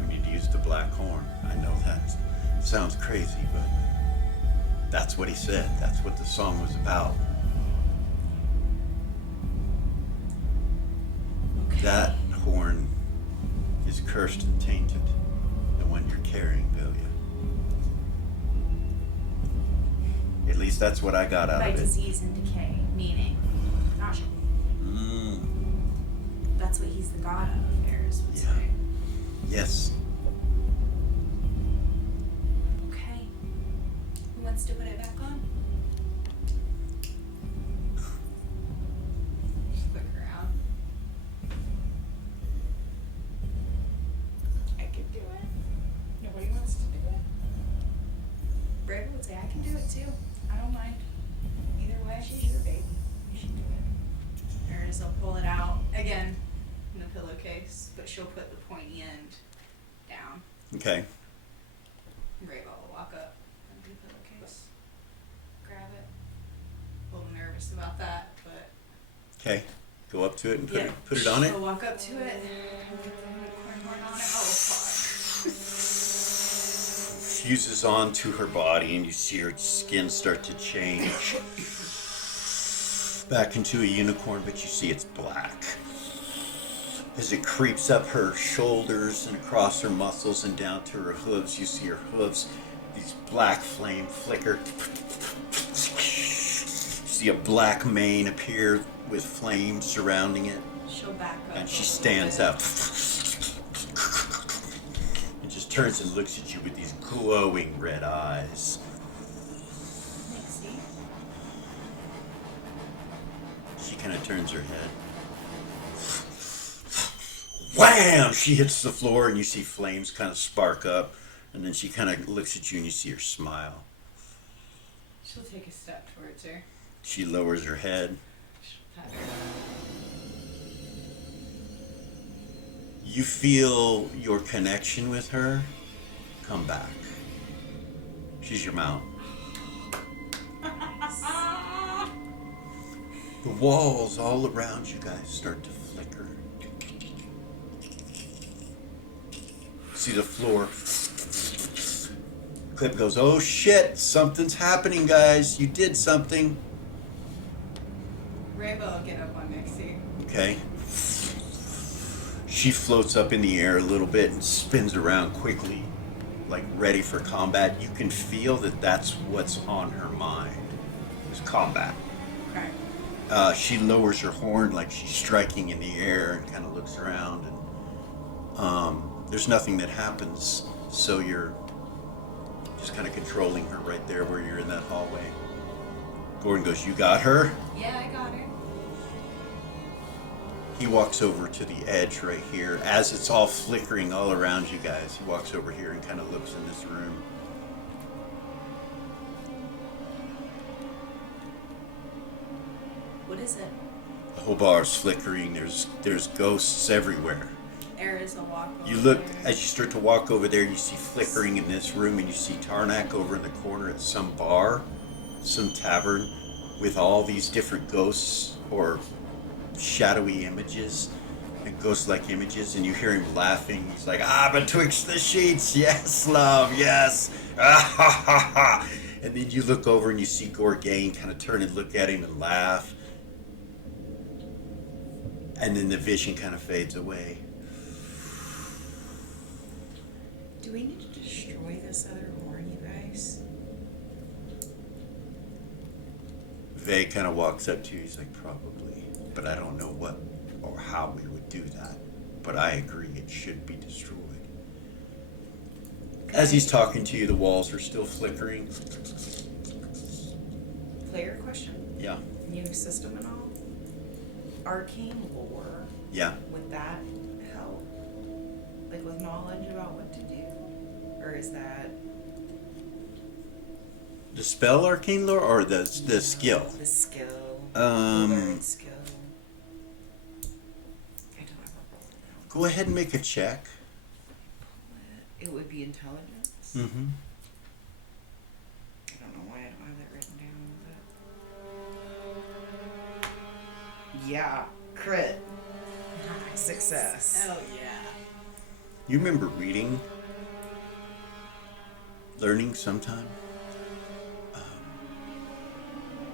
We need to use the black horn. I know that sounds crazy, but that's what he said. That's what the song was about. Okay. That horn is cursed and tainted, the one you're carrying, Velia. At least that's what I got out By of it. disease and decay, meaning, gosh, that's what he's the god of, Eris would Yeah. say. Yes. Okay. Who wants to put it back on? Just look around. I could do it. Nobody wants to do it. Brad would say I can do it too. I don't mind. Either way, she's your baby. You should do it. Eris will pull it out again in the pillowcase, but she'll put the pointy end down. Okay. Raven will walk up and be pillowcase. Grab it. A little nervous about that, but Okay. Go up to it and yeah. put it on it. She'll walk up to it and put the unicorn horn on it. Oh, fuck. Fuses onto her body, and you see her skin start to change back into a unicorn, but you see it's black. As it creeps up her shoulders and across her muscles and down to her hooves, you see her hooves, these black flame flicker. You see a black mane appear with flames surrounding it, She'll back up. and she a little stands bit. up and just turns and looks at you with these glowing red eyes. Nixie. She kind of turns her head. Wham! She hits the floor, and you see flames kind of spark up, and then she kind of looks at you, and you see her smile. She'll take a step towards her. She lowers her head. She'll pat her. You feel your connection with her come back. She's your mount. The walls all around you guys start to flicker. See the floor. Clip goes, oh shit, something's happening, guys. You did something. Rainbow will get up on Nixie. Okay. She floats up in the air a little bit and spins around quickly, like ready for combat. You can feel that that's what's on her mind, is combat. Okay. She lowers her horn like she's striking in the air and kind of looks around, and there's nothing that happens, so you're just kind of controlling her right there where you're in that hallway. Gordon goes, you got her? Yeah, I got her. He walks over to the edge right here. As it's all flickering all around you guys, he walks over here and kind of looks in this room. What is it? The whole bar's flickering. There's ghosts everywhere. Aries will walk over You look, there. as you start to walk over there, you see flickering in this room, and you see Tarnak over in the corner at some bar, some tavern, with all these different ghosts or shadowy images and ghost-like images, and you hear him laughing. He's like, betwixt the sheets, yes, love, yes, ah, ha, ha, ha. And then you look over and you see Gorgain kind of turn and look at him and laugh, and then the vision kind of fades away. Do we need to destroy this other horn, you guys? Vay kind of walks up to you. He's like, probably, but I don't know what or how we would do that. But I agree, it should be destroyed. As he's talking to you, the walls are still flickering. Player question? Yeah, New system and all? Arcane lore, yeah. would that help? Like with knowledge about what to do? Or is that The spell arcane lore or the skill? the skill? Um, Learned skill. I don't ever roll it down. Go ahead and make a check. It would be intelligence. Mm-hmm. I don't know why I don't have that written down. But... Yeah, crit. Success. Hell yeah. You remember reading, learning sometime,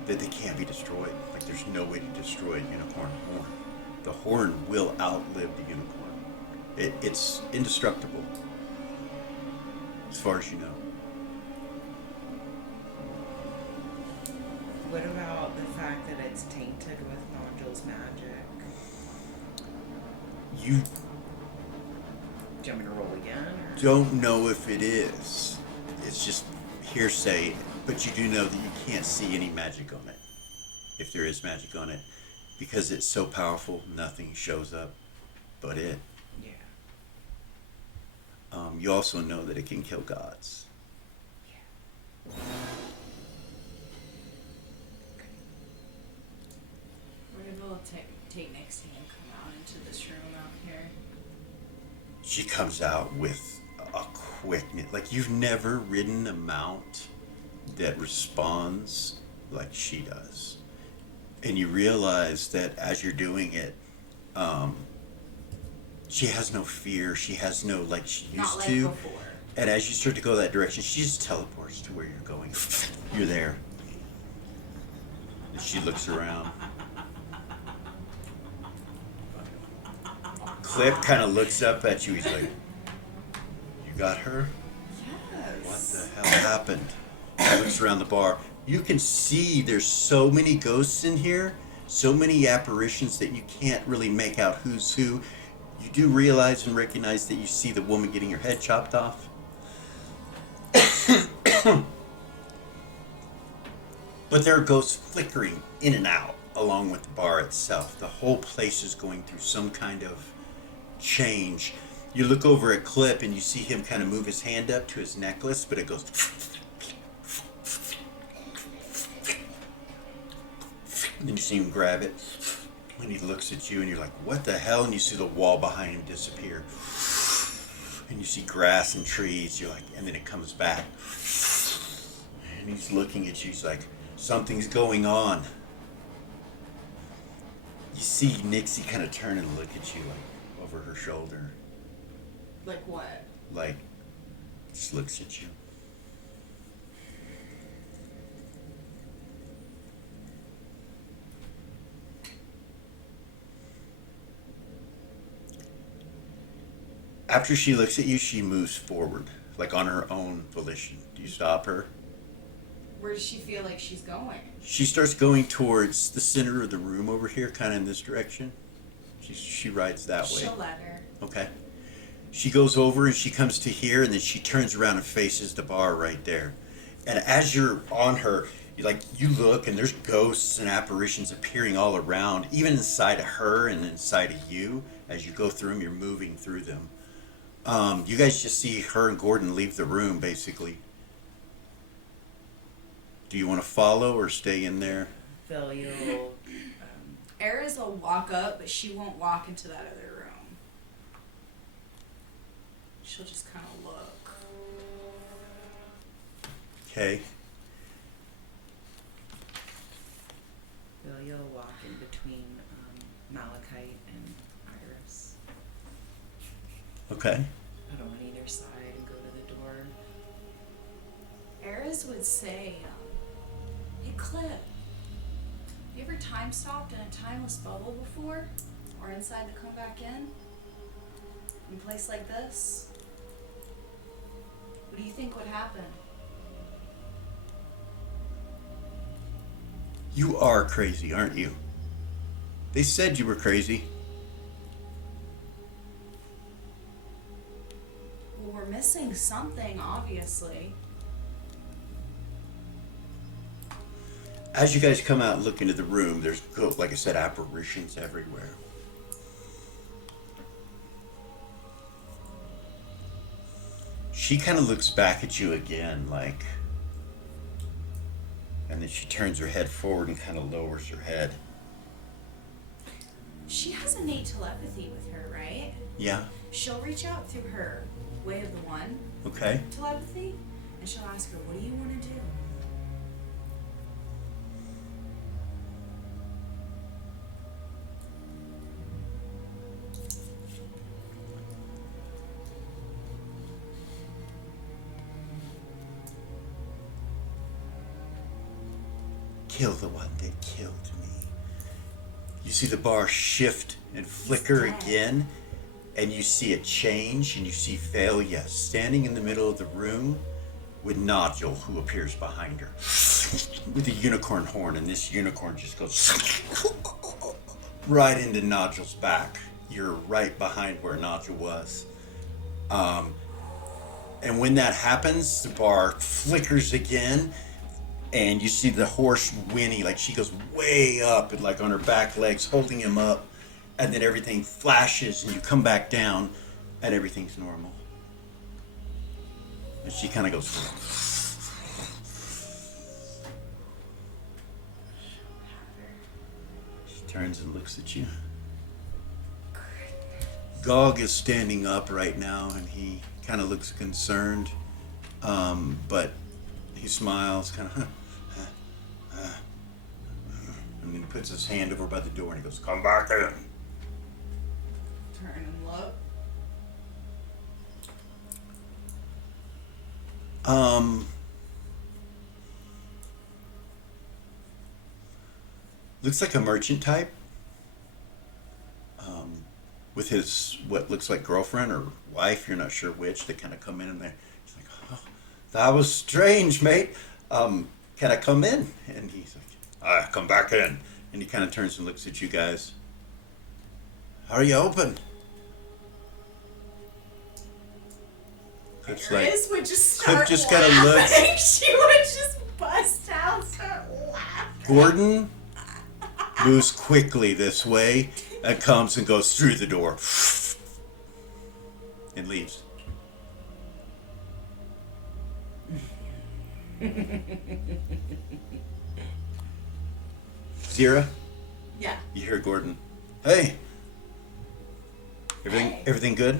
that they can't be destroyed. Like there's no way to destroy a unicorn horn. The horn will outlive the unicorn. It's indestructible, as far as you know. What about the fact that it's tainted with Nodule's magic? You Do you want me to roll again? Or? don't know if it is. It's just hearsay, but you do know that you can't see any magic on it. If there is magic on it. Because it's so powerful, nothing shows up but it. Yeah. You also know that it can kill gods. Rainbow will take Nixie and come out into this room out here. She comes out with a quickness. Like you've never ridden a mount that responds like she does. And you realize that as you're doing it, she has no fear. She has no, like she used Not like to. before. And as you start to go that direction, she just teleports to where you're going. You're there. And she looks around. Clip kind of looks up at you. He's like, "You got her? What Yes. the hell happened?" He looks around the bar. You can see there's so many ghosts in here, so many apparitions that you can't really make out who's who. You do realize and recognize that you see the woman getting her head chopped off. But there are ghosts flickering in and out along with the bar itself. The whole place is going through some kind of change. You look over at Clip and you see him kind of move his hand up to his necklace, but it goes. And then you see him grab it. And he looks at you and you're like, what the hell? And you see the wall behind him disappear. And you see grass and trees. You're like, and then it comes back. And he's looking at you. He's like, something's going on. You see Nixie kind of turn and look at you like over her shoulder. Like what? Like, just looks at you. After she looks at you, she moves forward, like on her own volition. Do you stop her? Where does she feel like she's going? She starts going towards the center of the room over here, kind of in this direction. She rides that way. She'll let her. Okay. She goes over and she comes to here, and then she turns around and faces the bar right there. And as you're on her, you look, and there's ghosts and apparitions appearing all around, even inside of her and inside of you. As you go through them, you're moving through them. You guys just see her and Gordon leave the room, basically. Do you want to follow or stay in there? Phil, you'll Eris will walk up, but she won't walk into that other room. She'll just kind of look. Okay. Phil, you'll walk in between Malachite and Iris. Okay. Put them on either side and go to the door. Eris would say, hey Clip, you ever time stopped in a timeless bubble before? Or inside to come back in? In a place like this? What do you think would happen? You are crazy, aren't you? They said you were crazy. Well, we're missing something, obviously. As you guys come out and look into the room, there's, like I said, apparitions everywhere. She kind of looks back at you again, like, and then she turns her head forward and kind of lowers her head. She has innate telepathy with her, right? Yeah, She'll reach out through her Way of the One okay. telepathy, and she'll ask her, what do you want to do? Kill the one that killed me. You see the bar shift and flicker dead. again, and you see it change, and you see Failure standing in the middle of the room with Nodule, who appears behind her with a unicorn horn, and this unicorn just goes right into Nodule's back. You're right behind where Nodule was. And when that happens, the bar flickers again, and you see the horse whinny, like she goes way up and like on her back legs, holding him up, and then everything flashes and you come back down and everything's normal. And she kind of goes. She turns and looks at you. Gog is standing up right now, and he kind of looks concerned, but he smiles, kind of, and then puts his hand over by the door, and he goes, "Come back in." Turn and look. Looks like a merchant type. With his what looks like girlfriend or wife, you're not sure which. They kind of come in and he's like, "Oh, that was strange, mate. Can I come in?" And he's like, "Come back in." And he kind of turns and looks at you guys. "How are you open?" Clip's like, Iris would just Clip start just kinda laughing. looks. She would just bust out, start laughing. Gordon moves quickly this way and comes and goes through the door and leaves. Zira, Yeah. you hear Gordon. "Hey, Hey. everything good?"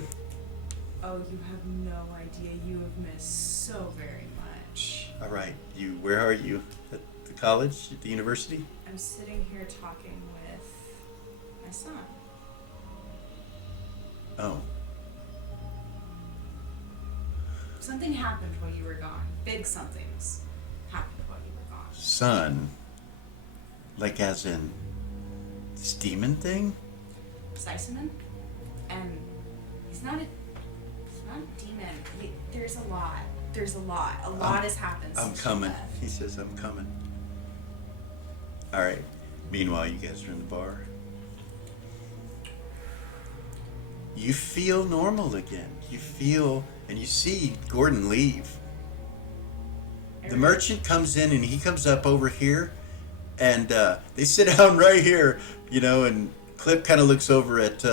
Oh, you have no idea. You have missed so very much. All right. Where are you? At the college? At the university? I'm sitting here talking with my son. Oh, Something happened while you were gone. Big somethings happened while you were gone. son. Like as in this demon thing? Seiseman? And he's not a demon. There's a lot. There's a lot. A lot has happened I'm since you coming. left. He says, "I'm coming." All right. Meanwhile, you guys are in the bar. You feel normal again. You feel, and you see Gordon leave. The merchant comes in, and he comes up over here, and they sit down right here, and Clip kind of looks over at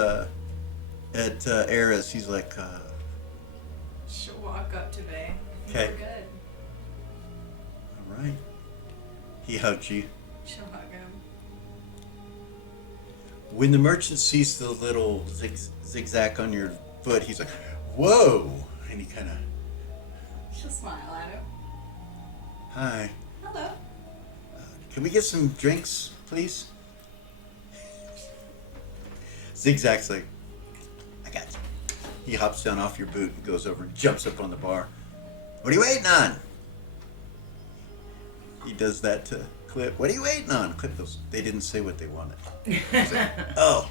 Eris. He's like, She'll walk up to Bay. Okay. We're good. "All right." He hugs you. She'll hug him. When the merchant sees the little zigzag on your foot, he's like, "Whoa!" And he kind of, She'll smile at him. "Hi, Hello. can we get some drinks, please?" Zigzag's like, "I got you." He hops down off your boot and goes over and jumps up on the bar. "What are you waiting on?" He does that to Clip. "What are you waiting on?" Clip goes, "They didn't say what they wanted." He's like, "Oh."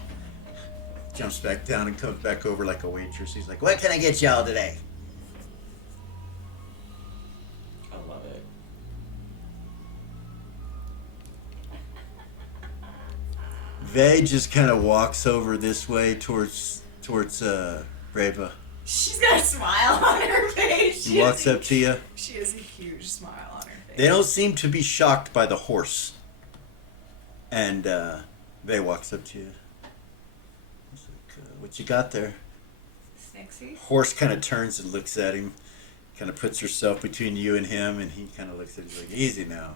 Jumps back down and comes back over like a waitress. He's like, "What can I get y'all today?" I love it. Vay just kind of walks over this way towards Brava. She's got a smile on her face. He walks up to you. She has a huge smile on her face. They don't seem to be shocked by the horse. And Vay walks up to you. He's like, "What you got there?" Snixie? Horse kind of turns and looks at him. Kind of puts herself between you and him, and he kind of looks at you like, "Easy now.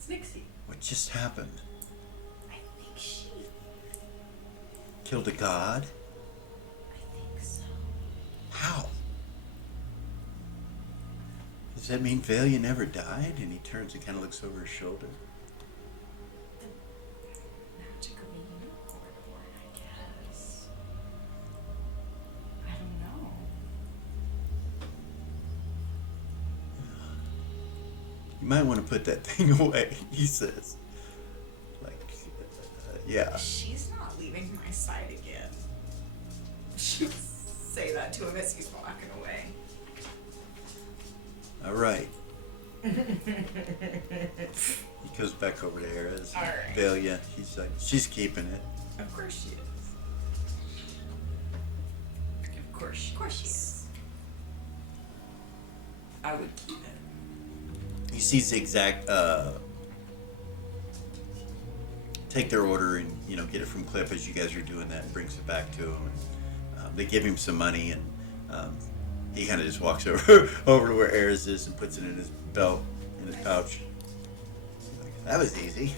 Snixie. What just happened? I think she. Killed a god? I think so. How? Does that mean Valia never died?" And he turns and kind of looks over his shoulder. Magic of a unicorn horn, I guess. I don't know. "You might want to put that thing away," he says. Like, yeah. She's not leaving my side again. She'll say that to him as he's walking away. All right. He goes back over to Eris. All right. Valia, he's like, "She's keeping it." Of course she is. Of course she Of course she is. is. I would keep it. You see Zigzag take their order and get it from Clip as you guys are doing that, and brings it back to him. And, they give him some money, and he kind of just walks over to where Eris is and puts it in his belt, in his pouch. He's like, "That was easy."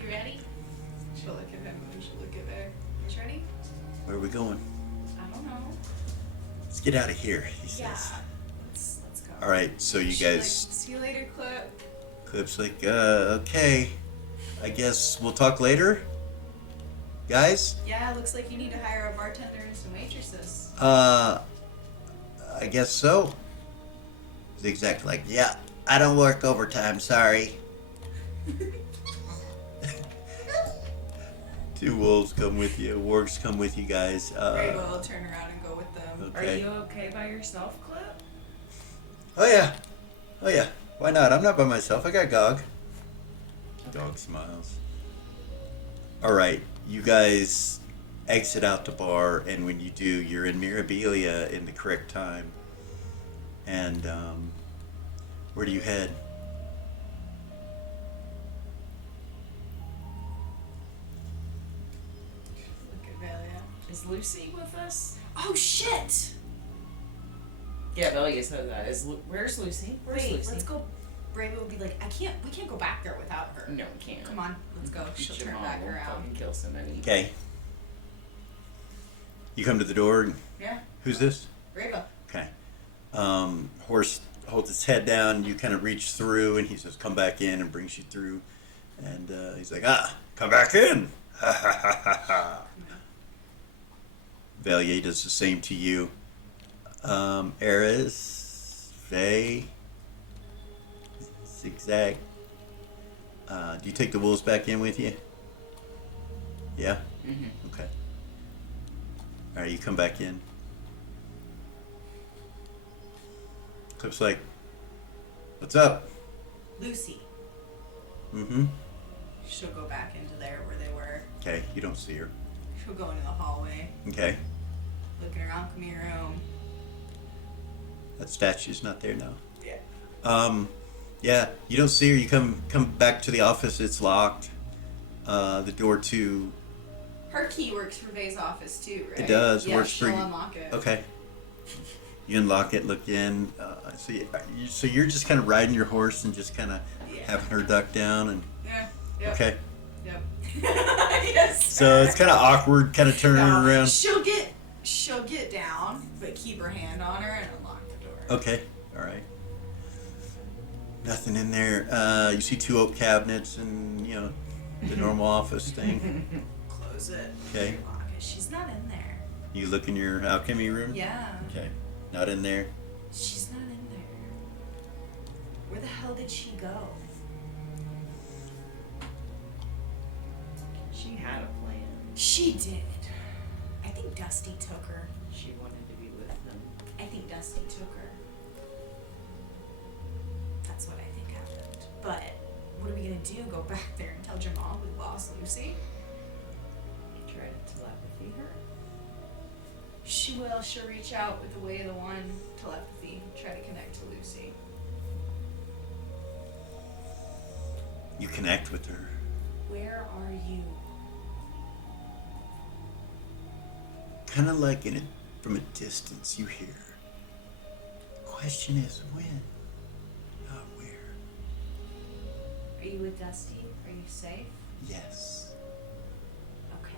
You ready? She'll look at him and she'll Where are we going? I don't know. Let's get out of here, he says. Yeah. Let's go. All right, so you She, guys... like, see you later, Clip. Clip's like, okay. I guess we'll talk later, guys. Yeah, it looks like you need to hire a bartender and some waitresses. I guess so. Zigzag like, yeah, I don't work overtime, sorry. Two wolves come with you, wargs come with you guys. Rainbow will turn around and go with them. Are Okay. you okay by yourself, Clip? Oh yeah. Oh yeah. Why not? I'm not by myself. I got Gog. Gog smiles. Alright, you guys exit out the bar, and when you do, you're in Mirabilia in the correct time. And where do you head? Look at Velia. Is Lucy with us? Oh shit! Yeah, Velia said that. Where's Lucy? Where's Wait, Lucy? let's go. Rainbow will be like, we can't go back there without her. No, we can't. Come on, let's go. She'll turn Jamal back won't around. fucking kill somebody. Okay. You come to the door, and Yeah, who's this? Rainbow. Okay. Horse holds his head down. You kind of reach through, and he says, "Come back in," and brings you through. And he's like, come back in. Ha ha ha ha ha. Valier does the same to you. Eris, Faye, Zigzag. Do you take the wolves back in with you? Yeah? Mm-hmm. Okay. Alright, you come back in. Clip's like, what's up? Lucy. Mm-hmm. She'll go back into there where they were. Okay, you don't see her. She'll go into the hallway, Okay. looking around, come your room. That statue's not there now. Yeah. Yeah, you don't see her. You come back to the office. It's locked. The door to... Her key works for Vay's office too, right? It does. Yeah, Works she'll for you. unlock it. Okay. You unlock it, look in. So you're just kind of riding your horse and just kind of Yeah. having her duck down and... Yeah. Yep. Okay. Yep. Yes. So it's kind of awkward, kind of turning No, around. She'll get down, but keep her hand on her and unlock the door. Okay. All right. Nothing in there. You see two oak cabinets and, the normal office thing. Close it. Okay. Lock it. She's not in there. You look in your alchemy room? Yeah. Okay. Not in there. She's not in there. Where the hell did she go? She had a plan. She did. I think Dusty took her. She wanted to be with them. I think Dusty took her. That's what I think happened. But what are we gonna do? Go back there and tell Jamal we lost Lucy? Try to telepathy her. She will. She'll reach out with the Way of the One telepathy. Try to connect to Lucy. You connect with her. Where are you? Kind of like from a distance, you hear. Question is when, not where. Are you with Dusty? Are you safe? Yes. Okay.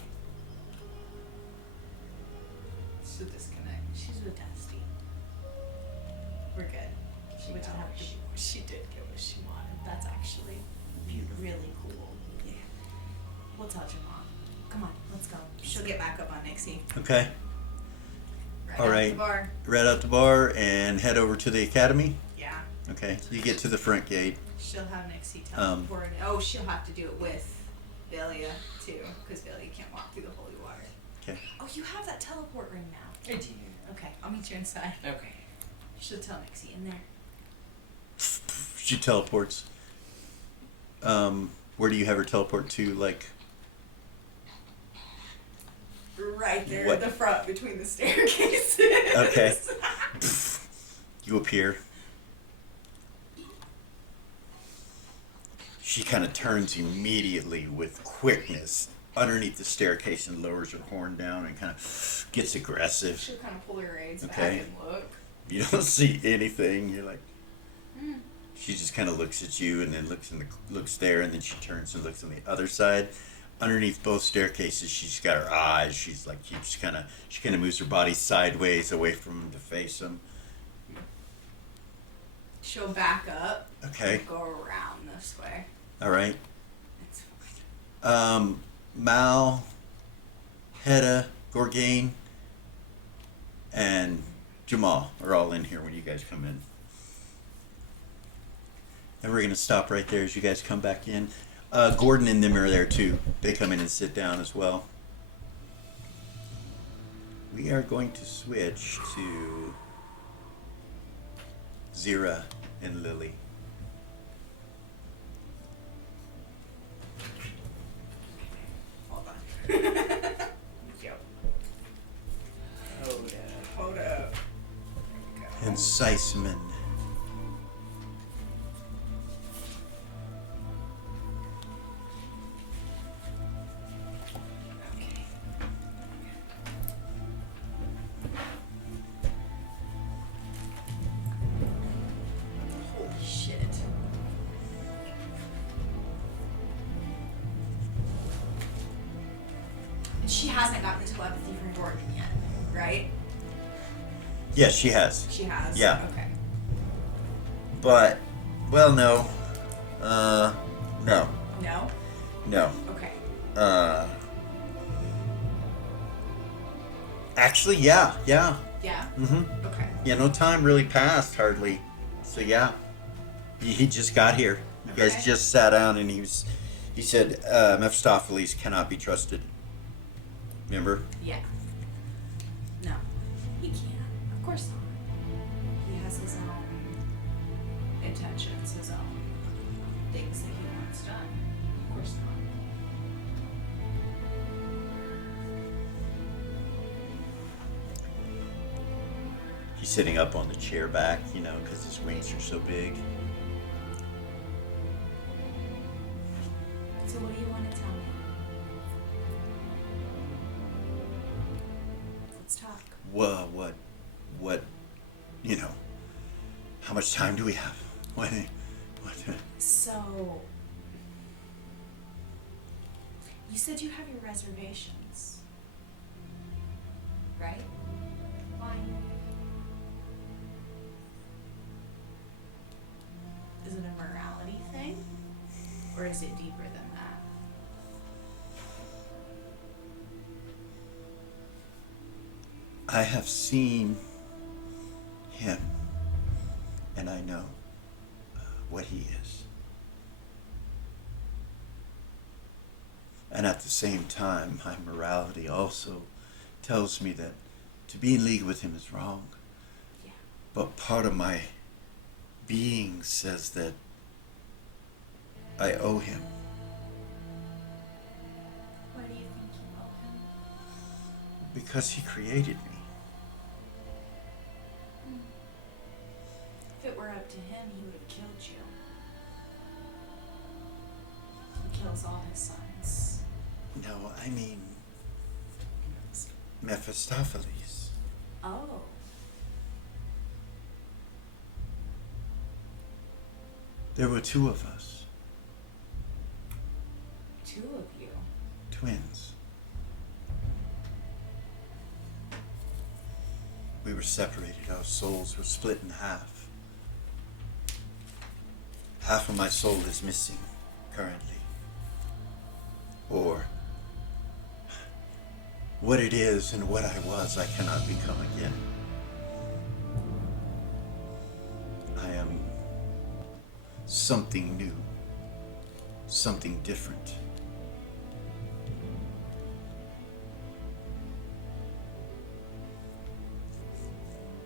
She'll disconnect. She's with Dusty. We're good. She did get what she wanted. That's actually really cool. Yeah. We'll tell Jamal. Come on, let's go. She'll get back up on Nixie. Okay. All Out right. the bar. Right out the bar and head over to the academy. Yeah. Okay. You get to the front gate. She'll have Nixie teleport. She'll have to do it with Velia too, because Velia can't walk through the holy water. Okay. Oh, you have that teleport ring now. I do. Okay, I'll meet you inside. Okay. She'll tell Nixie in there. She teleports. Where do you have her teleport to? Like, Right there What? at the front between the staircases. Okay. You appear. She kind of turns immediately with quickness underneath the staircase and lowers her horn down and kind of gets aggressive. She'll kind of pull her reins Okay. back and look. You don't see anything. You're like, Hmm. she just kind of looks at you and then looks there and then she turns and looks on the other side. underneath both staircases, she's got her eyes. She's like, she kind of moves her body sideways away from him to face him. She'll back up. Okay. And go around this way. All right. It's fine. Mal, Hedda, Gorgain, and Jamal are all in here when you guys come in. And we're going to stop right there as you guys come back in. Gordon and them are there too. They come in and sit down as well. We are going to switch to Zira and Lily. Hold on. Yep. Hold up. And Seisman. Okay. Holy shit. And she hasn't gotten telepathy from Gordon yet, right? Yes, she has. She has? Yeah. Okay. But, well, no. No. No? No. Okay. Actually, yeah. Yeah? Mm-hmm. Okay. Yeah, no time really passed, hardly. So, yeah. He just got here. You guys Okay. just sat down and he said, Mephistopheles cannot be trusted. Remember? Yeah. No. He can't. Of course not. He has his own intentions, his own things that he wants done. Of course not. He's sitting up on the chair back, because his wings are so big. So what do you want to tell me? Let's talk. What, how much time do we have? What? So, you said you have your reservations, right? Why? Is it a morality thing? Or is it deeper than that? I have seen him, and I know what he is. And at the same time, my morality also tells me that to be in league with him is wrong. Yeah. But part of my being says that I owe him. Why do you think you owe him? Because he created me. If it were up to him, he would have killed you. He kills all his sons. No, I mean Mephistopheles. Oh. There were two of us, Two of you. twins. We were separated, our souls were split in half. Half of my soul is missing currently. Or what it is and what I was, I cannot become again. I am something new, something different.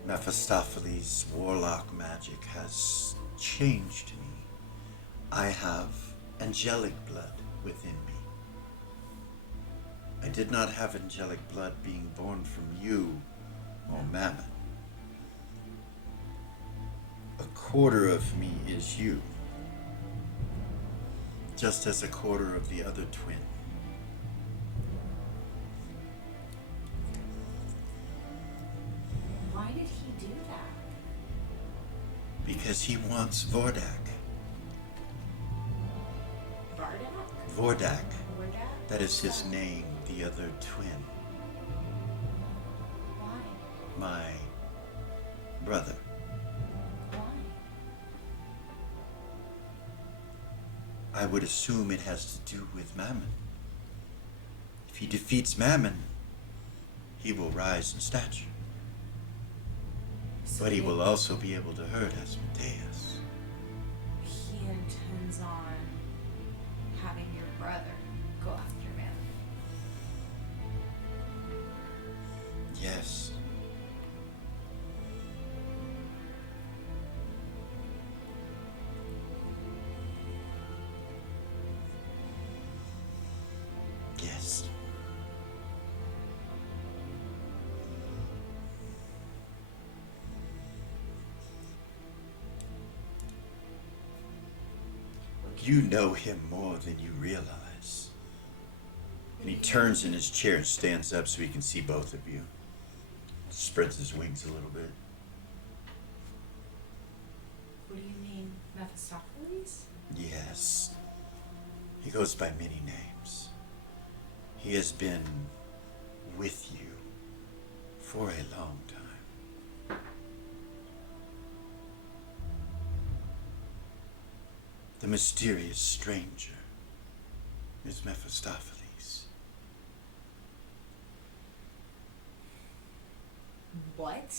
Mephistopheles' warlock magic has changed me. I have angelic blood within me. I did not have angelic blood being born from you or Mammon. A quarter of me is you, just as a quarter of the other twin. Why did he do that? Because he wants Vordak. Bardak? Vordak. Bardak? That is his name, the other twin. Why? My brother. Why? I would assume it has to do with Mammon. If he defeats Mammon, he will rise in stature. So But he will also be able to hurt Asmodeus. He intends on having your brother go after Mammon. Yes. Yes. You know him more than you realize. And he turns in his chair and stands up so he can see both of you. Spreads his wings a little bit. What do you mean, Mephistopheles? Yes. He goes by many names. He has been with you for a long time. The mysterious stranger is Mephistopheles. What?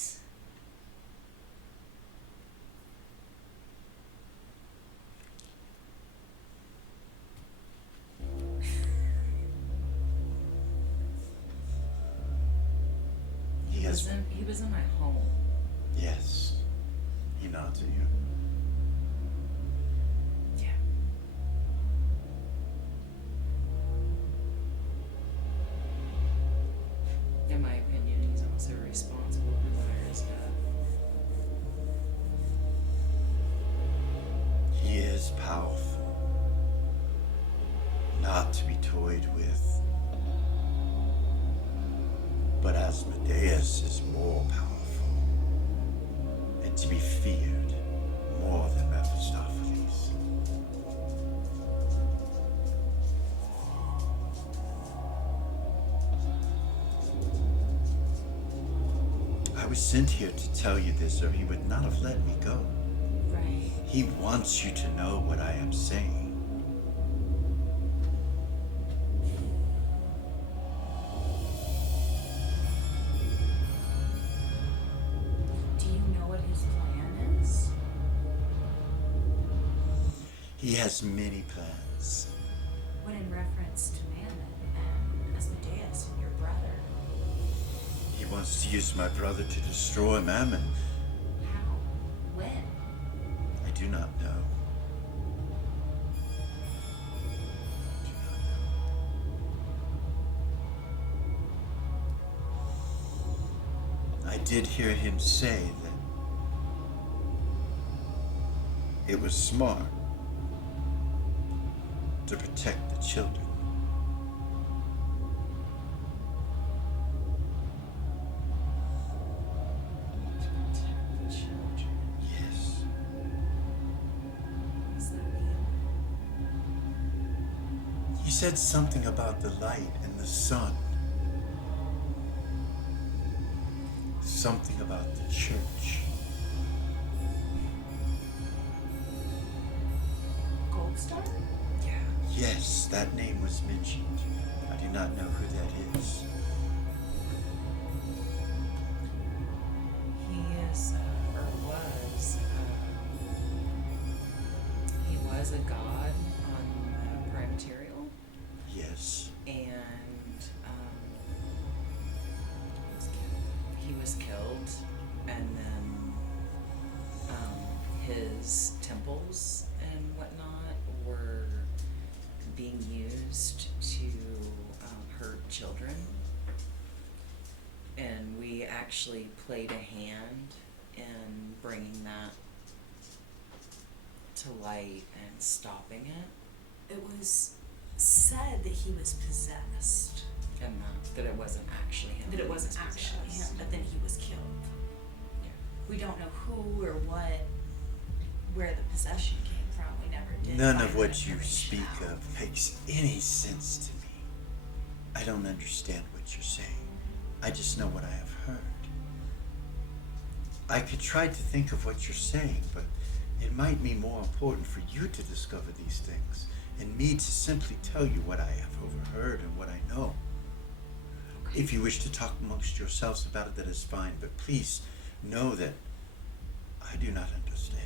He has. He was in my home. Yes. He nods at you. Yeah. In my opinion, he's also responsible for Lyra's death. He is powerful. Not to be toyed with. But Asmodeus is more powerful. And to be feared more than Mephistopheles. I was sent here to tell you this, or he would not have let me go. Right. He wants you to know what I am saying. Do you know what his plan is? He has many plans. What in reference to Mammon and Asmodeus and your brother? He wants to use my brother to destroy Mammon. How? When? I do not know. I did hear him say that it was smart to protect the children. Protect the children. Yes. What does that mean? He said something about the light and the sun. Something about the church. Gold Star? Yeah. Yes, that name was mentioned. I do not know who that is. He is, or was, he was a god on Prime Material, Yes. and he was killed, and then his temples and whatnot were being used to hurt children. And we actually played a hand in bringing that to light and stopping it, It was said that he was possessed. and that it wasn't actually him. That it who wasn't was actually him, possessed. but then he was killed. Yeah. We don't know who or what, where the possession came from. We never did. None find of that what you information speak out. of makes any sense to me. I don't understand what you're saying. I just know what I have heard. I could try to think of what you're saying, but it might be more important for you to discover these things and me to simply tell you what I have overheard and what I know. Okay. If you wish to talk amongst yourselves about it, that is fine, but please know that I do not understand.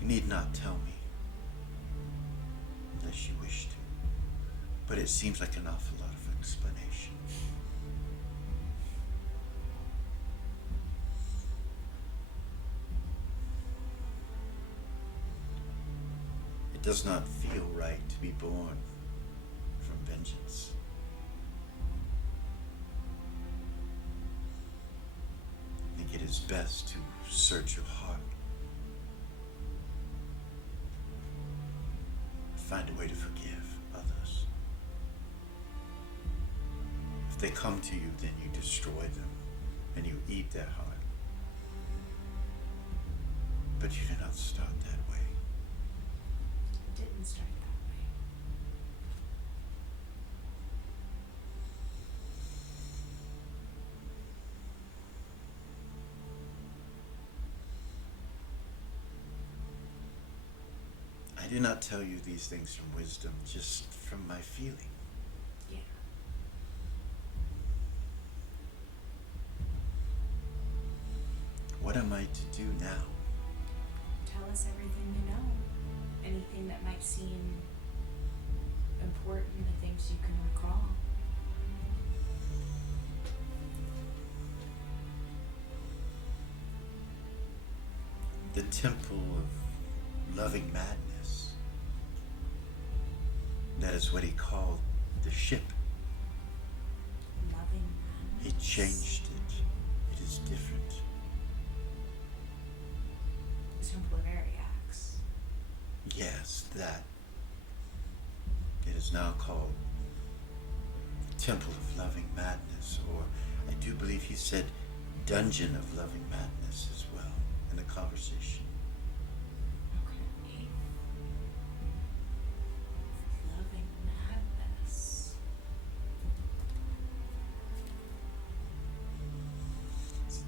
You need not tell me, unless you wish to, but it seems like an awful lot of explanation. It does not feel right to be born from vengeance. I think it is best to search your heart. Find a way to forgive others. If they come to you, then you destroy them and you eat their heart. But you do not start that way. It didn't start that way. I do not tell you these things from wisdom, just from my feeling. Yeah. What am I to do now? Tell us everything you know. Anything that might seem important, the things you can recall. The temple of loving madness. That is what he called the ship. Loving He madness. changed it. It is different. Exemplariacs. Yes, that. It is now called Temple of Loving Madness, or I do believe he said Dungeon of Loving Madness as well in the conversation. Okay. Loving madness.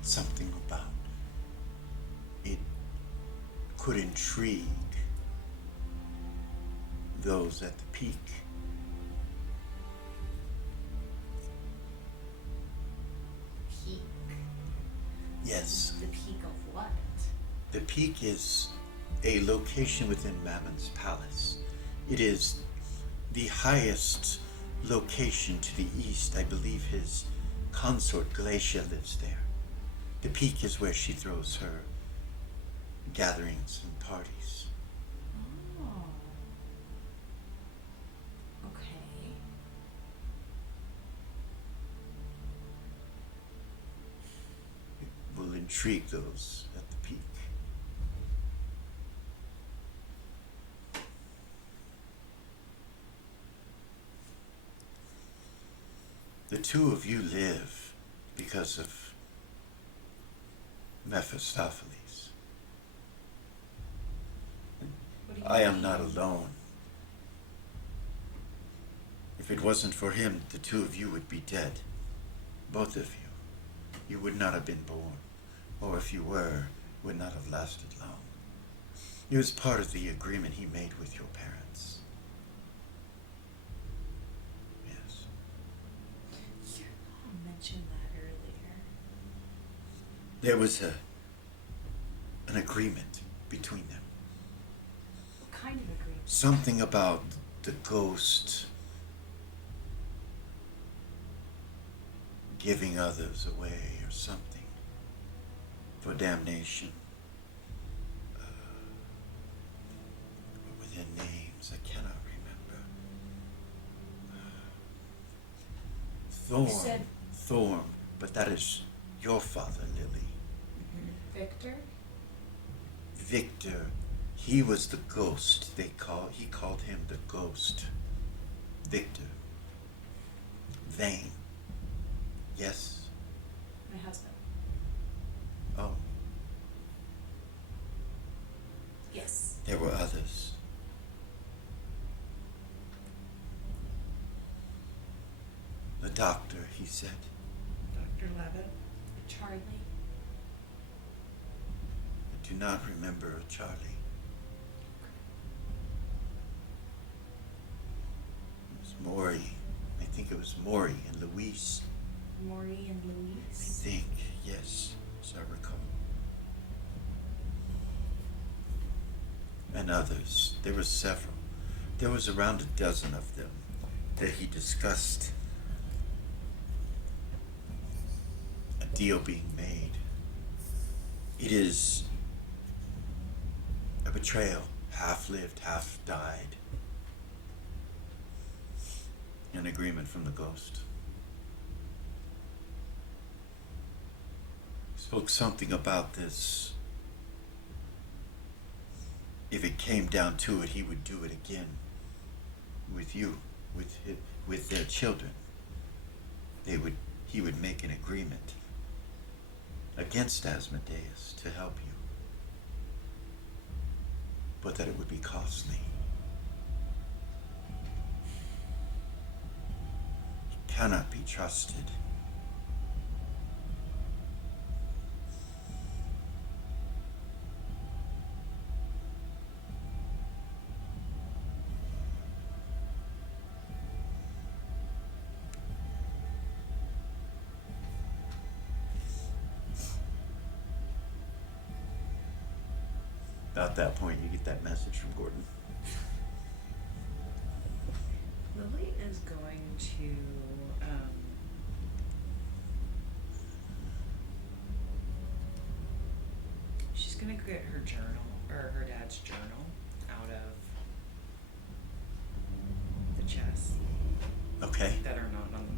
Something about it could intrigue those at the peak. Peak. Yes, The peak of what? the peak is a location within Mammon's palace. It is the highest location to the east. I believe his consort Glacia lives there. The peak is where she throws her gatherings and parties. Oh. Okay. It will intrigue those at the peak. The two of you live because of Mephistopheles. What do you I am mean? not alone. If it wasn't for him, the two of you would be dead. Both of you. You would not have been born. Or if you were, would not have lasted long. It was part of the agreement he made with your parents. Yes. Your mom mentioned that earlier. There was an agreement between them. What kind of agreement? Something about the ghost giving others away or something for damnation. With their names, I cannot remember. You said- Thorn, but that is your father, Lily. Victor? Victor, he was the ghost. He called him the ghost. Victor. Vane. Yes. My husband. Oh, Yes. there were others. doctor, he said. Dr. Levitt? Charlie. I do not remember Charlie. It was Maury. I think it was Maury and Louise. Maury and I Louise. think, yes, as I recall. And others. There were several. There was around a dozen of them that he discussed a deal being made. It is a betrayal. Half lived, half died. An agreement from the ghost. Spoke something about this. If it came down to it, he would do it again. With you, with their children. He would make an agreement against Asmodeus to help you. But that it would be costly. He cannot be trusted. About that point, you get that message from Gordon. Lily is going to, she's gonna get her journal, or her dad's journal, out of the chests Okay. that are not on the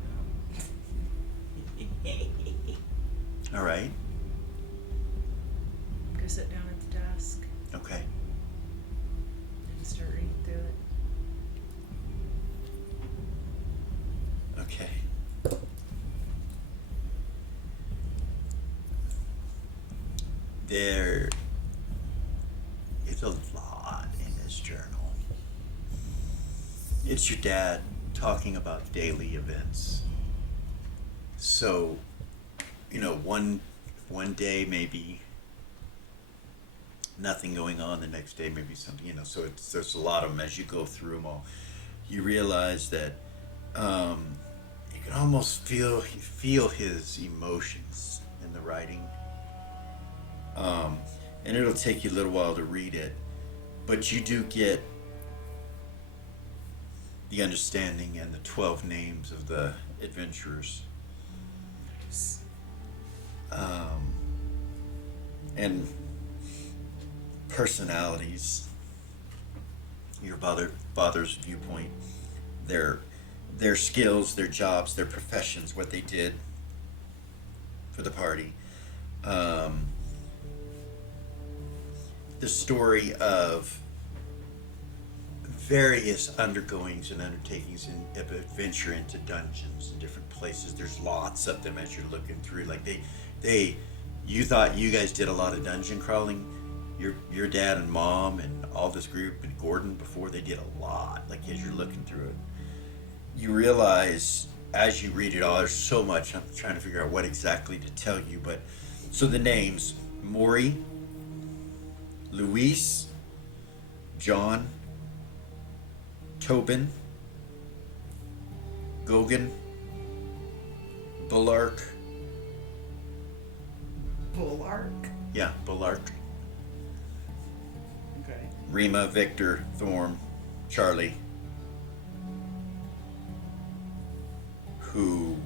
map. All right. Go sit down at the desk Okay. and start reading through it. Okay. There is a lot in this journal. It's your dad talking about daily events. So, one day maybe nothing going on, the next day maybe something, so there's a lot of them. As you go through them all, you realize that you can almost feel his emotions in the writing. And it'll take you a little while to read it, but you do get the understanding and the 12 names of the adventurers. And personalities, your father's viewpoint, their skills, their jobs, their professions, what they did for the party. The story of various undergoings and undertakings of adventure into dungeons and different places. There's lots of them as you're looking through. Like you thought you guys did a lot of dungeon crawling. Your dad and mom and all this group and Gordon before, they did a lot. Like as you're looking through it, you realize as you read it all, there's so much. I'm trying to figure out what exactly to tell you, but so the names: Maury, Luis, John, Tobin, Gogan, Bullark. Bullark? Yeah, Bullark. Okay. Rima, Victor, Thorm, Charlie. Who,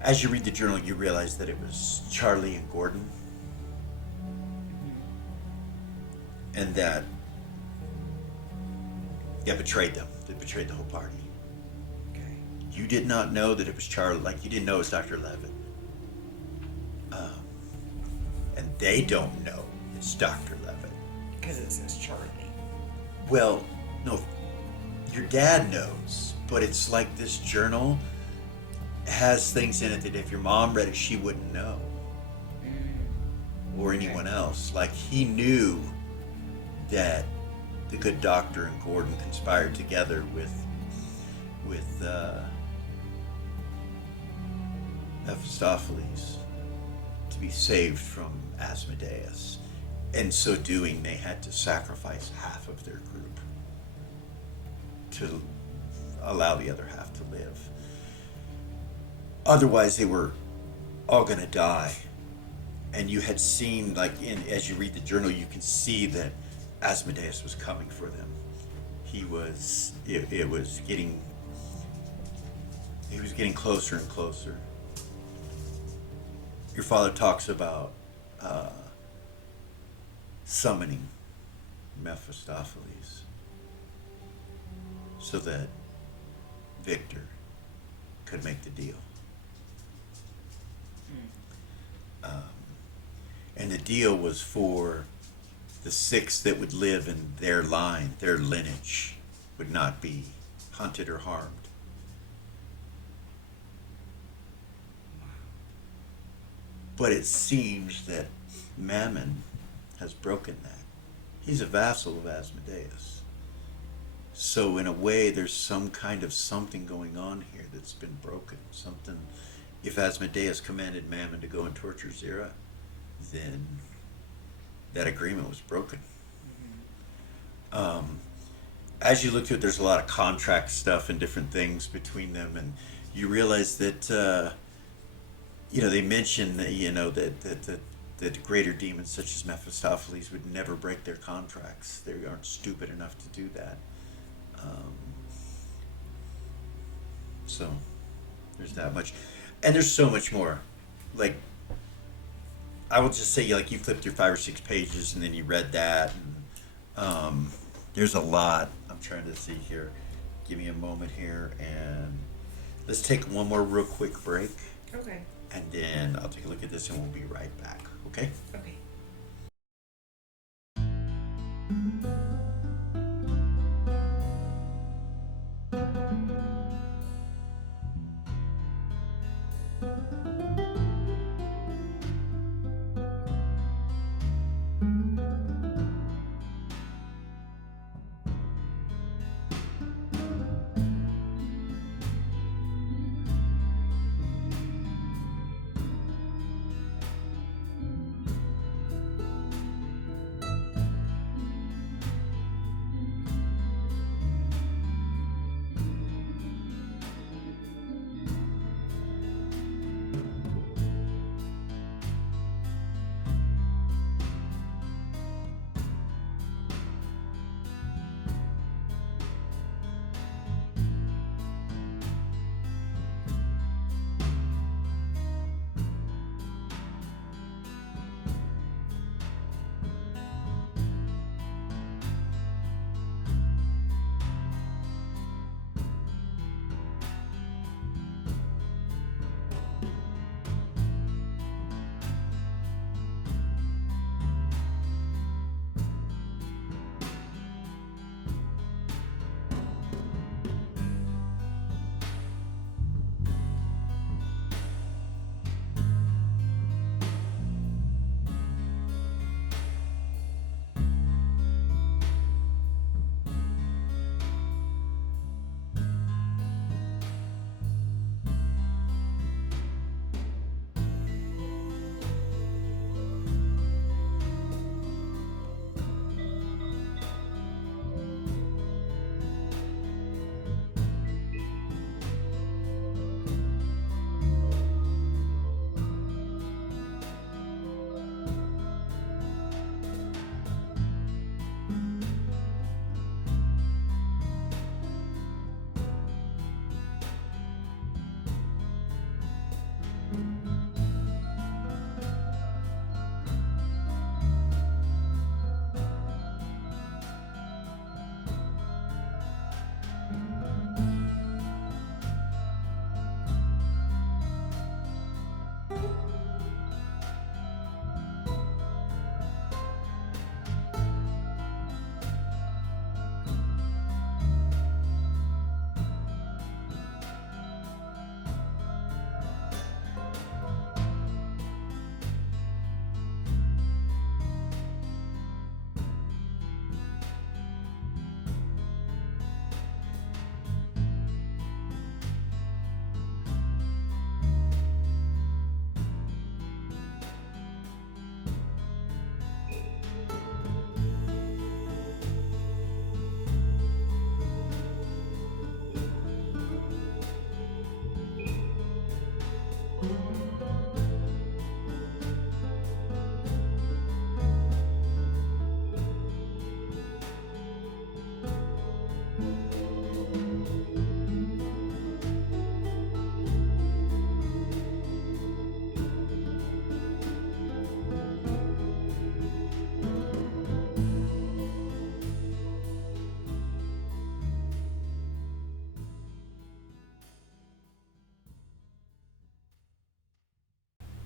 as you read the journal, you realize that it was Charlie and Gordon. And that betrayed them. They betrayed the whole party. Okay. You did not know that it was Charlie, like you didn't know it was Dr. Levitt. And they don't know it's Dr. Levitt. Because it says Charlie. Well, no, your dad knows, but it's like this journal has things in it that if your mom read it, she wouldn't know. Or anyone else. Like he knew that the good doctor and Gordon conspired together with Mephistopheles to be saved from Asmodeus. In so doing, they had to sacrifice half of their group to allow the other half to live. Otherwise, they were all going to die. And you had seen, like, as you read the journal, you can see that Asmodeus was coming for them. He was getting closer and closer. Your father talks about summoning Mephistopheles so that Victor could make the deal. And the deal was for the 6 that would live in their line, their lineage, would not be hunted or harmed. But it seems that Mammon has broken that. He's a vassal of Asmodeus. So in a way, there's some kind of something going on here that's been broken. Something, if Asmodeus commanded Mammon to go and torture Zira, then that agreement was broken. As you look through it, there's a lot of contract stuff and different things between them, and you realize that they mention that greater demons such as Mephistopheles would never break their contracts. They aren't stupid enough to do that. So there's that much, and there's so much more. Like, I will just say, like, you flipped through 5 or 6 pages and then you read that, and there's a lot. I'm trying to see here. Give me a moment here, and let's take one more real quick break. Okay. And then I'll take a look at this and we'll be right back, okay? Okay.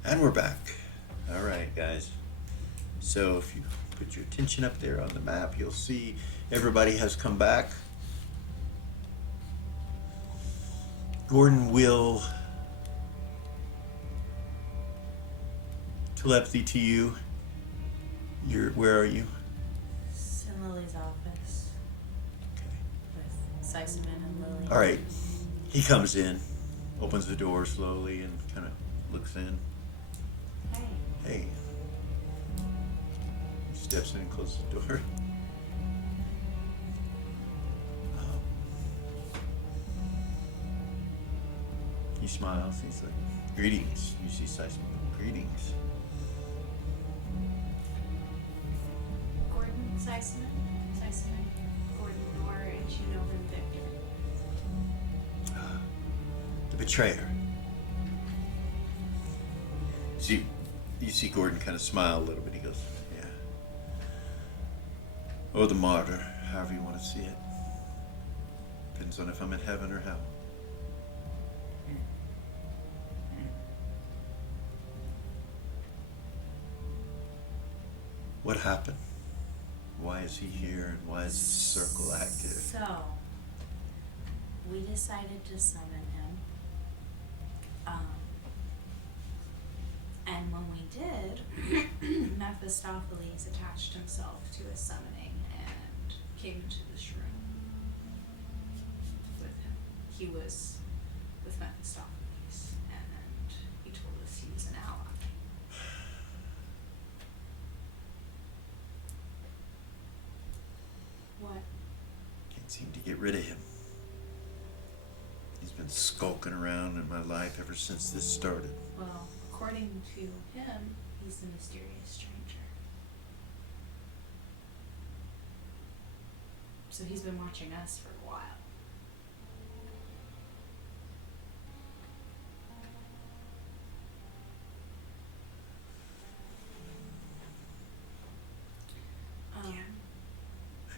And we're back. All right, guys. So if you put your attention up there on the map, you'll see everybody has come back. Gordon will telepathy to you. Where are you? It's in Lily's office Okay. with Seisman and Lily. All right. He comes in, opens the door slowly, and kind of looks in. Hey. Hey. He steps in and closes the door. He smiles. He's like, "Greetings." You see Seisman. "Greetings." Gordon Seisman. Gordon Noor, and you know him, Victor. The betrayer. You see Gordon kind of smile a little bit. He goes, "Yeah." Or the martyr, however you want to see it. Depends on if I'm in heaven or hell. What happened? Why is he here, and why is the circle active? So, we decided to summon him. And when we did, Mephistopheles attached himself to his summoning and came into this room with him. He was with Mephistopheles, and he told us he was an ally. What? Can't seem to get rid of him. He's been skulking around in my life ever since this started. Well, according to him, he's the mysterious stranger. So he's been watching us for a while.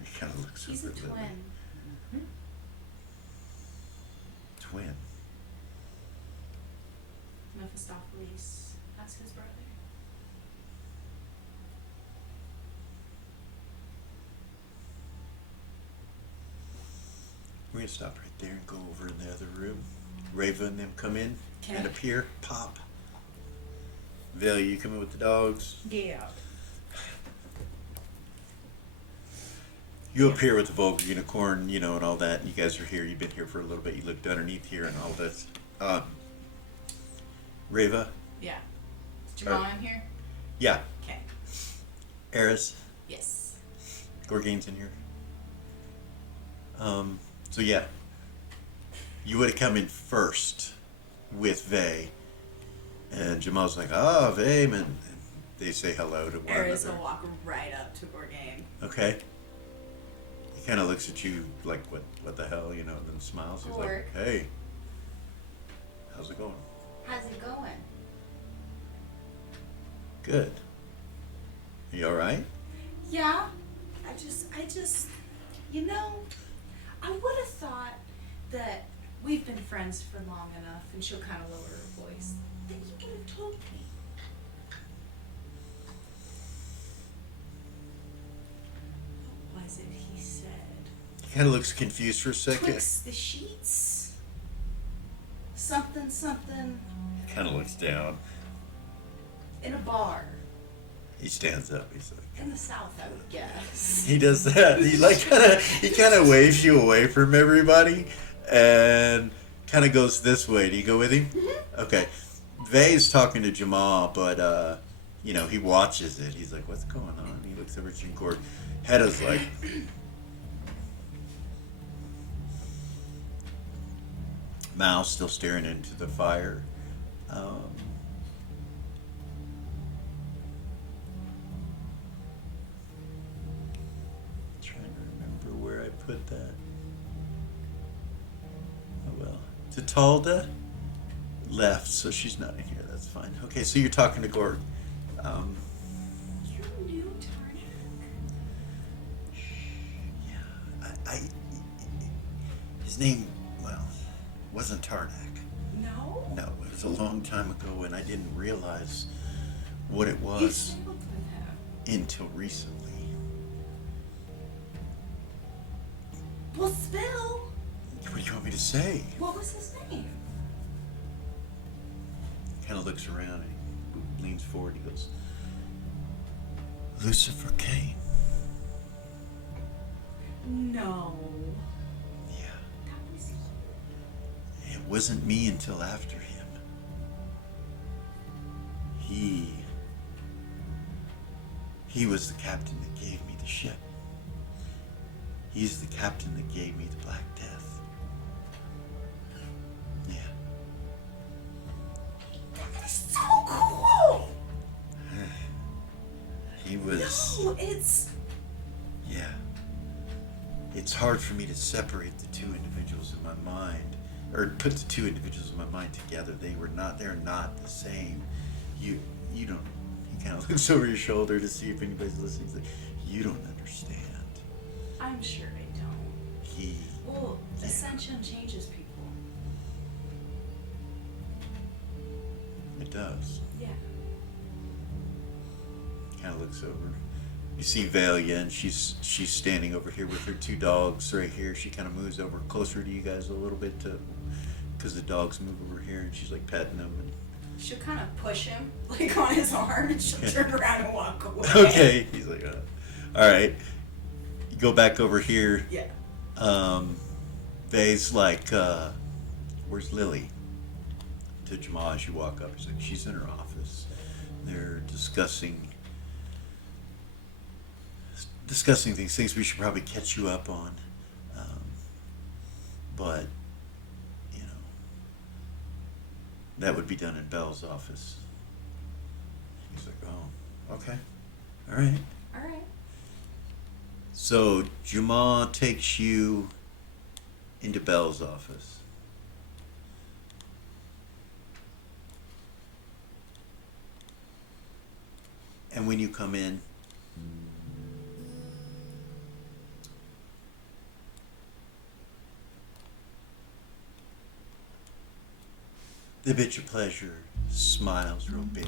He kind of looks He's a over at Lily. twin. Twin. Mephistopheles, that's his brother. We're gonna stop right there and go over in the other room. Rava and them come in and Okay. appear. Pop. Vale, you come in with the dogs. Yeah. You appear with the vulgar unicorn, you know, and all that. You guys are here. You've been here for a little bit. You looked underneath here and all this. Rava. Yeah. Is Jamal in here? Yeah. Okay. Eris. Yes. Gorgane's in here. So yeah. You would have come in first with Vay. And Jamal's like, "Ah, Vay," and they say hello to one Ares another. will walk right up to Gorgane. Okay. He kind of looks at you like, what the hell, you know, and then smiles. He's Gorg. like, "Hey, how's it going?" How's it going? "Good. You all right?" Yeah. I just, you know, I would have thought that we've been friends for long enough, and she'll kind of lower her voice, that you would have told me. What was it he said? He kind of looks confused for a second. Twixt the sheets? Something He kind of looks down. in a bar. He stands up. He's like, In the South, I would guess. he does that. He kind of waves you away from everybody, and kind of goes this way. Do you go with him? Mm-hmm. Okay. Vay's talking to Jamal, but you know, he watches it. He's like, "What's going on?" He looks over at you, Gord. Hedda's like, Mal's still staring into the fire. Trying to remember where I put that. Oh well. Tatalda left, so she's not in here. That's fine. Okay, so you're talking to Gord. You're new, Tarnak. Yeah, I his name, well, wasn't Tarnak. No? No, it was was a long time ago, and I didn't realize what it You was sailed with him. until recently. Well, spill. What do you want me to say? What was his name? Kind of looks around and he leans forward. He goes, Lucifer Kane. No. Yeah. That was you. It wasn't me until after him. He was the captain that gave me the ship. He's the captain that gave me the Black Death. Yeah. That's so cool. He was... No, it's. Yeah. It's hard for me to separate the two individuals in my mind, or put the two individuals in my mind together. They're not the same. You don't, he kind of looks over your shoulder to see if anybody's listening. He's like, you don't understand. I'm sure I don't. Well, ascension changes people. It does. Yeah. Kind of looks over. You see Valia, and she's standing over here with her two dogs right here. She kind of moves over closer to you guys a little bit because the dogs move over here, and she's like petting them. And She'll kind of push him, like on his arm, and she'll turn around and walk away. okay. He's like, all right. You go back over here. Yeah. Vay's like, where's Lily? To Jamal as you walk up. He's like, she's in her office. They're discussing things we should probably catch you up on. But, you know, that would be done in Belle's office. He's like, oh, okay. All right. All right. So Jamal takes you into Belle's office. And when you come in, the bitch of pleasure smiles real big.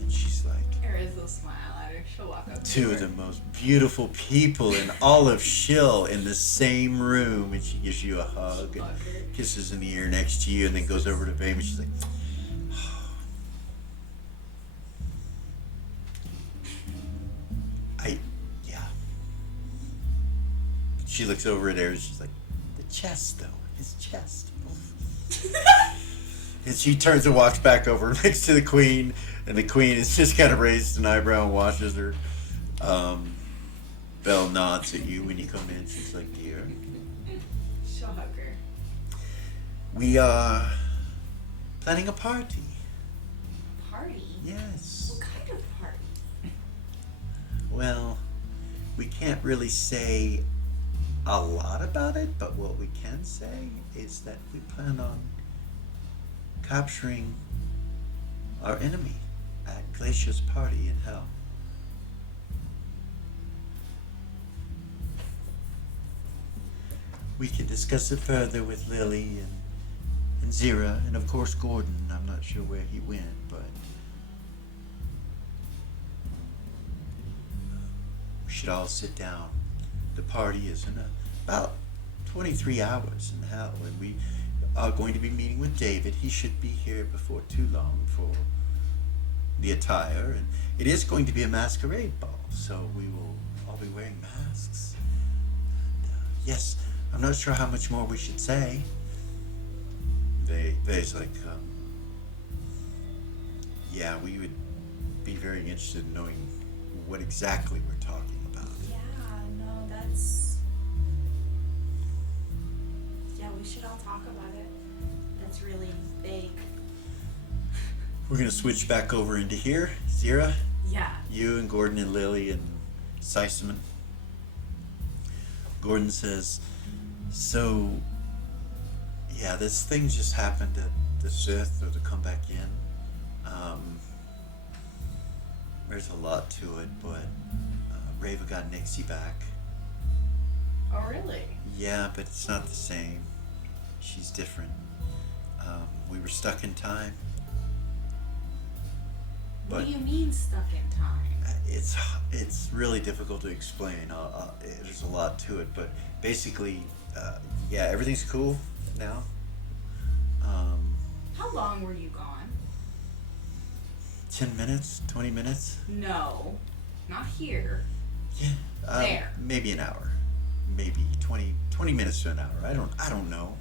And she's like, There is a smile at her. She'll walk up to two her. of the most beautiful people in all of Shill in the same room, and she gives you a hug and Hug her. kisses in the ear next to you, and then goes over to Babe, and she's like, yeah. She looks over at Ares, she's like, the chest though, his chest. And she turns and walks back over next to the queen, and the queen is just kind of raised an eyebrow and watches her. Belle nods at you when you come in. She's like, dear, She'll hug her. we are planning a party. Party? Yes. What kind of party? Well, we can't really say a lot about it, but what we can say is that we plan on capturing our enemy at Glacier's party in hell. We can discuss it further with Lily and Zira, and of course Gordon. I'm not sure where he went, but we should all sit down. The party is in about 23 hours in hell, and we are going to be meeting with David. He should be here before too long for the attire, and it is going to be a masquerade ball, so we will all be wearing masks. And, yes, I'm not sure how much more we should say. They's like, yeah, we would be very interested in knowing what exactly we're talking about. Yeah, no, that's. Yeah, we should all talk about it. That's really big. We're gonna switch back over into here. Zira, Yeah. you and Gordon and Lily and Seisman. Gordon says, so, yeah, this thing just happened at the Sith, or to come back in. There's a lot to it, but Rava got Nixie back. Oh, really? Yeah, but it's not the same. She's different. we were stuck in time. What But do you mean stuck in time? it's really difficult to explain. There's a lot to it, but basically, yeah, everything's cool now. How long were you gone? 10 minutes, 20 minutes. No, not here. Yeah. There. Maybe an hour. Maybe 20 minutes to an hour. I don't know.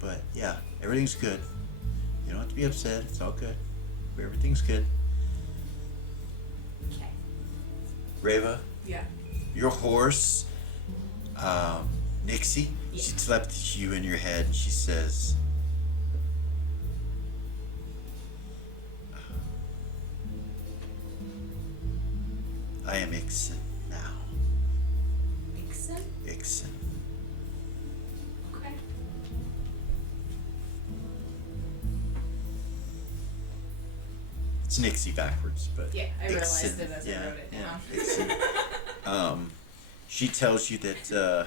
But yeah, everything's good. You don't have to be upset. It's all good. Everything's good. Okay. Reva, Yeah. your horse, Nixie, Yeah. she slapped you in your head and she says, I am Ixen now. Vixen? Ixen. Okay. It's Nixie backwards, but Yeah, I realized Ixen, it as I wrote it down. Ixen. She tells you that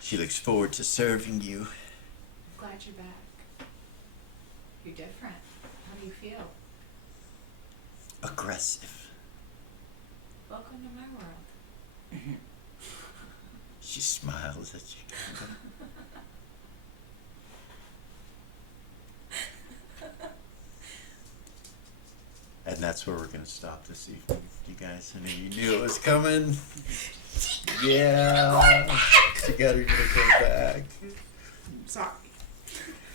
she looks forward to serving you. I'm glad you're back. You're different. How do you feel? Aggressive. Welcome to my world. She smiles at you. And that's where we're gonna stop this evening, you guys. I know you knew it was coming. Yeah. She got her unicorn back. Sorry.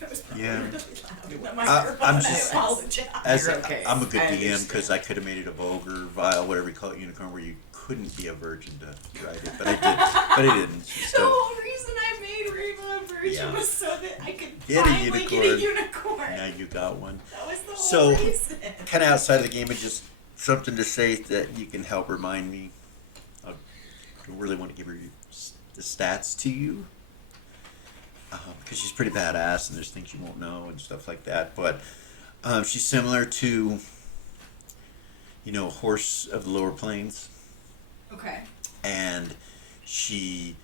That was probably Yeah. really loud in the I'm microphone. just- I apologize. As You're okay. I'm a good I DM understand. because I could have made it a vulgar, vile, whatever you call it, unicorn, where you couldn't be a virgin to write it, but I did. But I didn't. She The still, whole reason I made Reva a virgin Yeah. was so that I could Get a finally get a unicorn. unicorn. now you got one. That was the whole So, reason. kind of outside of the game, and just something to say that you can help remind me. I really want to give her the stats to you because she's pretty badass, and there's things you won't know and stuff like that. But she's similar to, a horse of the lower plains, Okay. and she,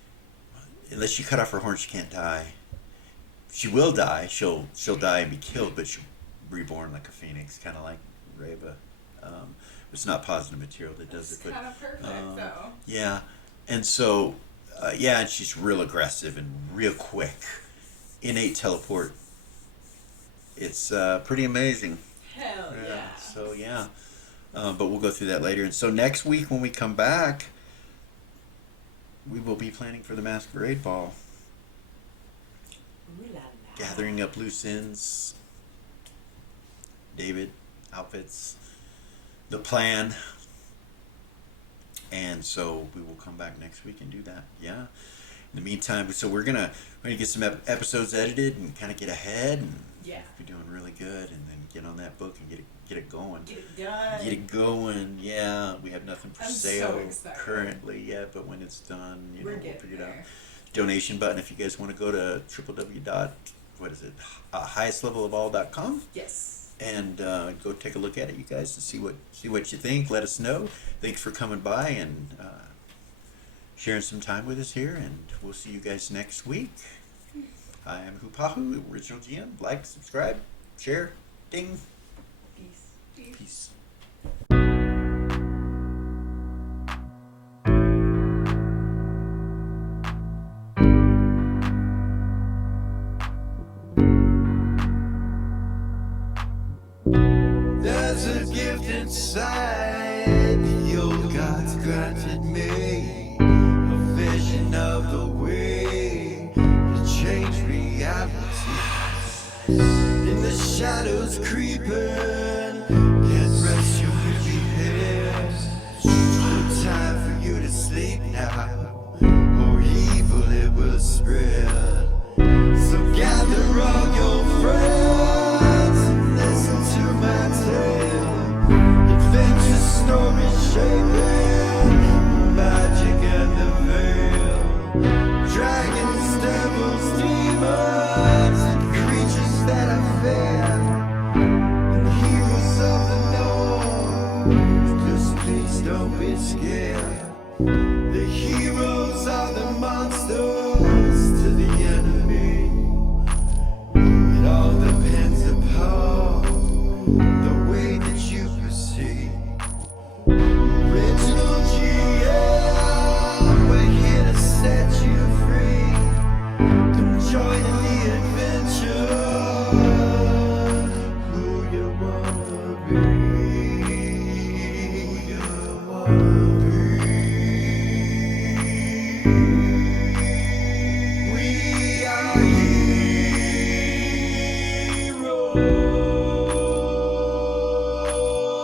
unless you cut off her horn, she can't die. She will die. She'll die and be killed, but she'll reborn like a phoenix, kind of like Reba. It's not positive material that does That's it, but kind of perfect, though. yeah. And so, yeah, and she's real aggressive and real quick. Innate teleport. It's pretty amazing. Hell yeah. So yeah, but we'll go through that later. And so next week when we come back, we will be planning for the Masquerade Ball, Ooh la la. gathering up loose ends. David, outfits, the plan. And so we will come back next week and do that. Yeah. In the meantime, so we're gonna get some episodes edited and kind of get ahead and Yeah. be doing really good, and then get on that book and get it going. Get it done. Get it going. Yeah. We have nothing for I'm so sale excited. currently yet, but when it's done, We're we'll getting figure it out. there. Donation button if you guys want to go to highestlevelofall.com Yes. and go take a look at it, you guys, and see what you think. Let us know. Thanks for coming by and sharing some time with us here, and we'll see you guys next week. I am Hupahu, original GM. Like, subscribe, share, ding, Peace. peace. There's a gift inside the old gods granted me, a vision of the way to change reality. In the shadows creeping, can't rest your weary head. No time for you to sleep now, or evil it will spread. So gather all your friends and listen to my tale. Adventure story shaping magic and the veil. Dragons, devils, demons, and creatures that I fear, and heroes of the north. Just please don't be scared. The heroes are the monsters to the enemy.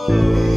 Ooh.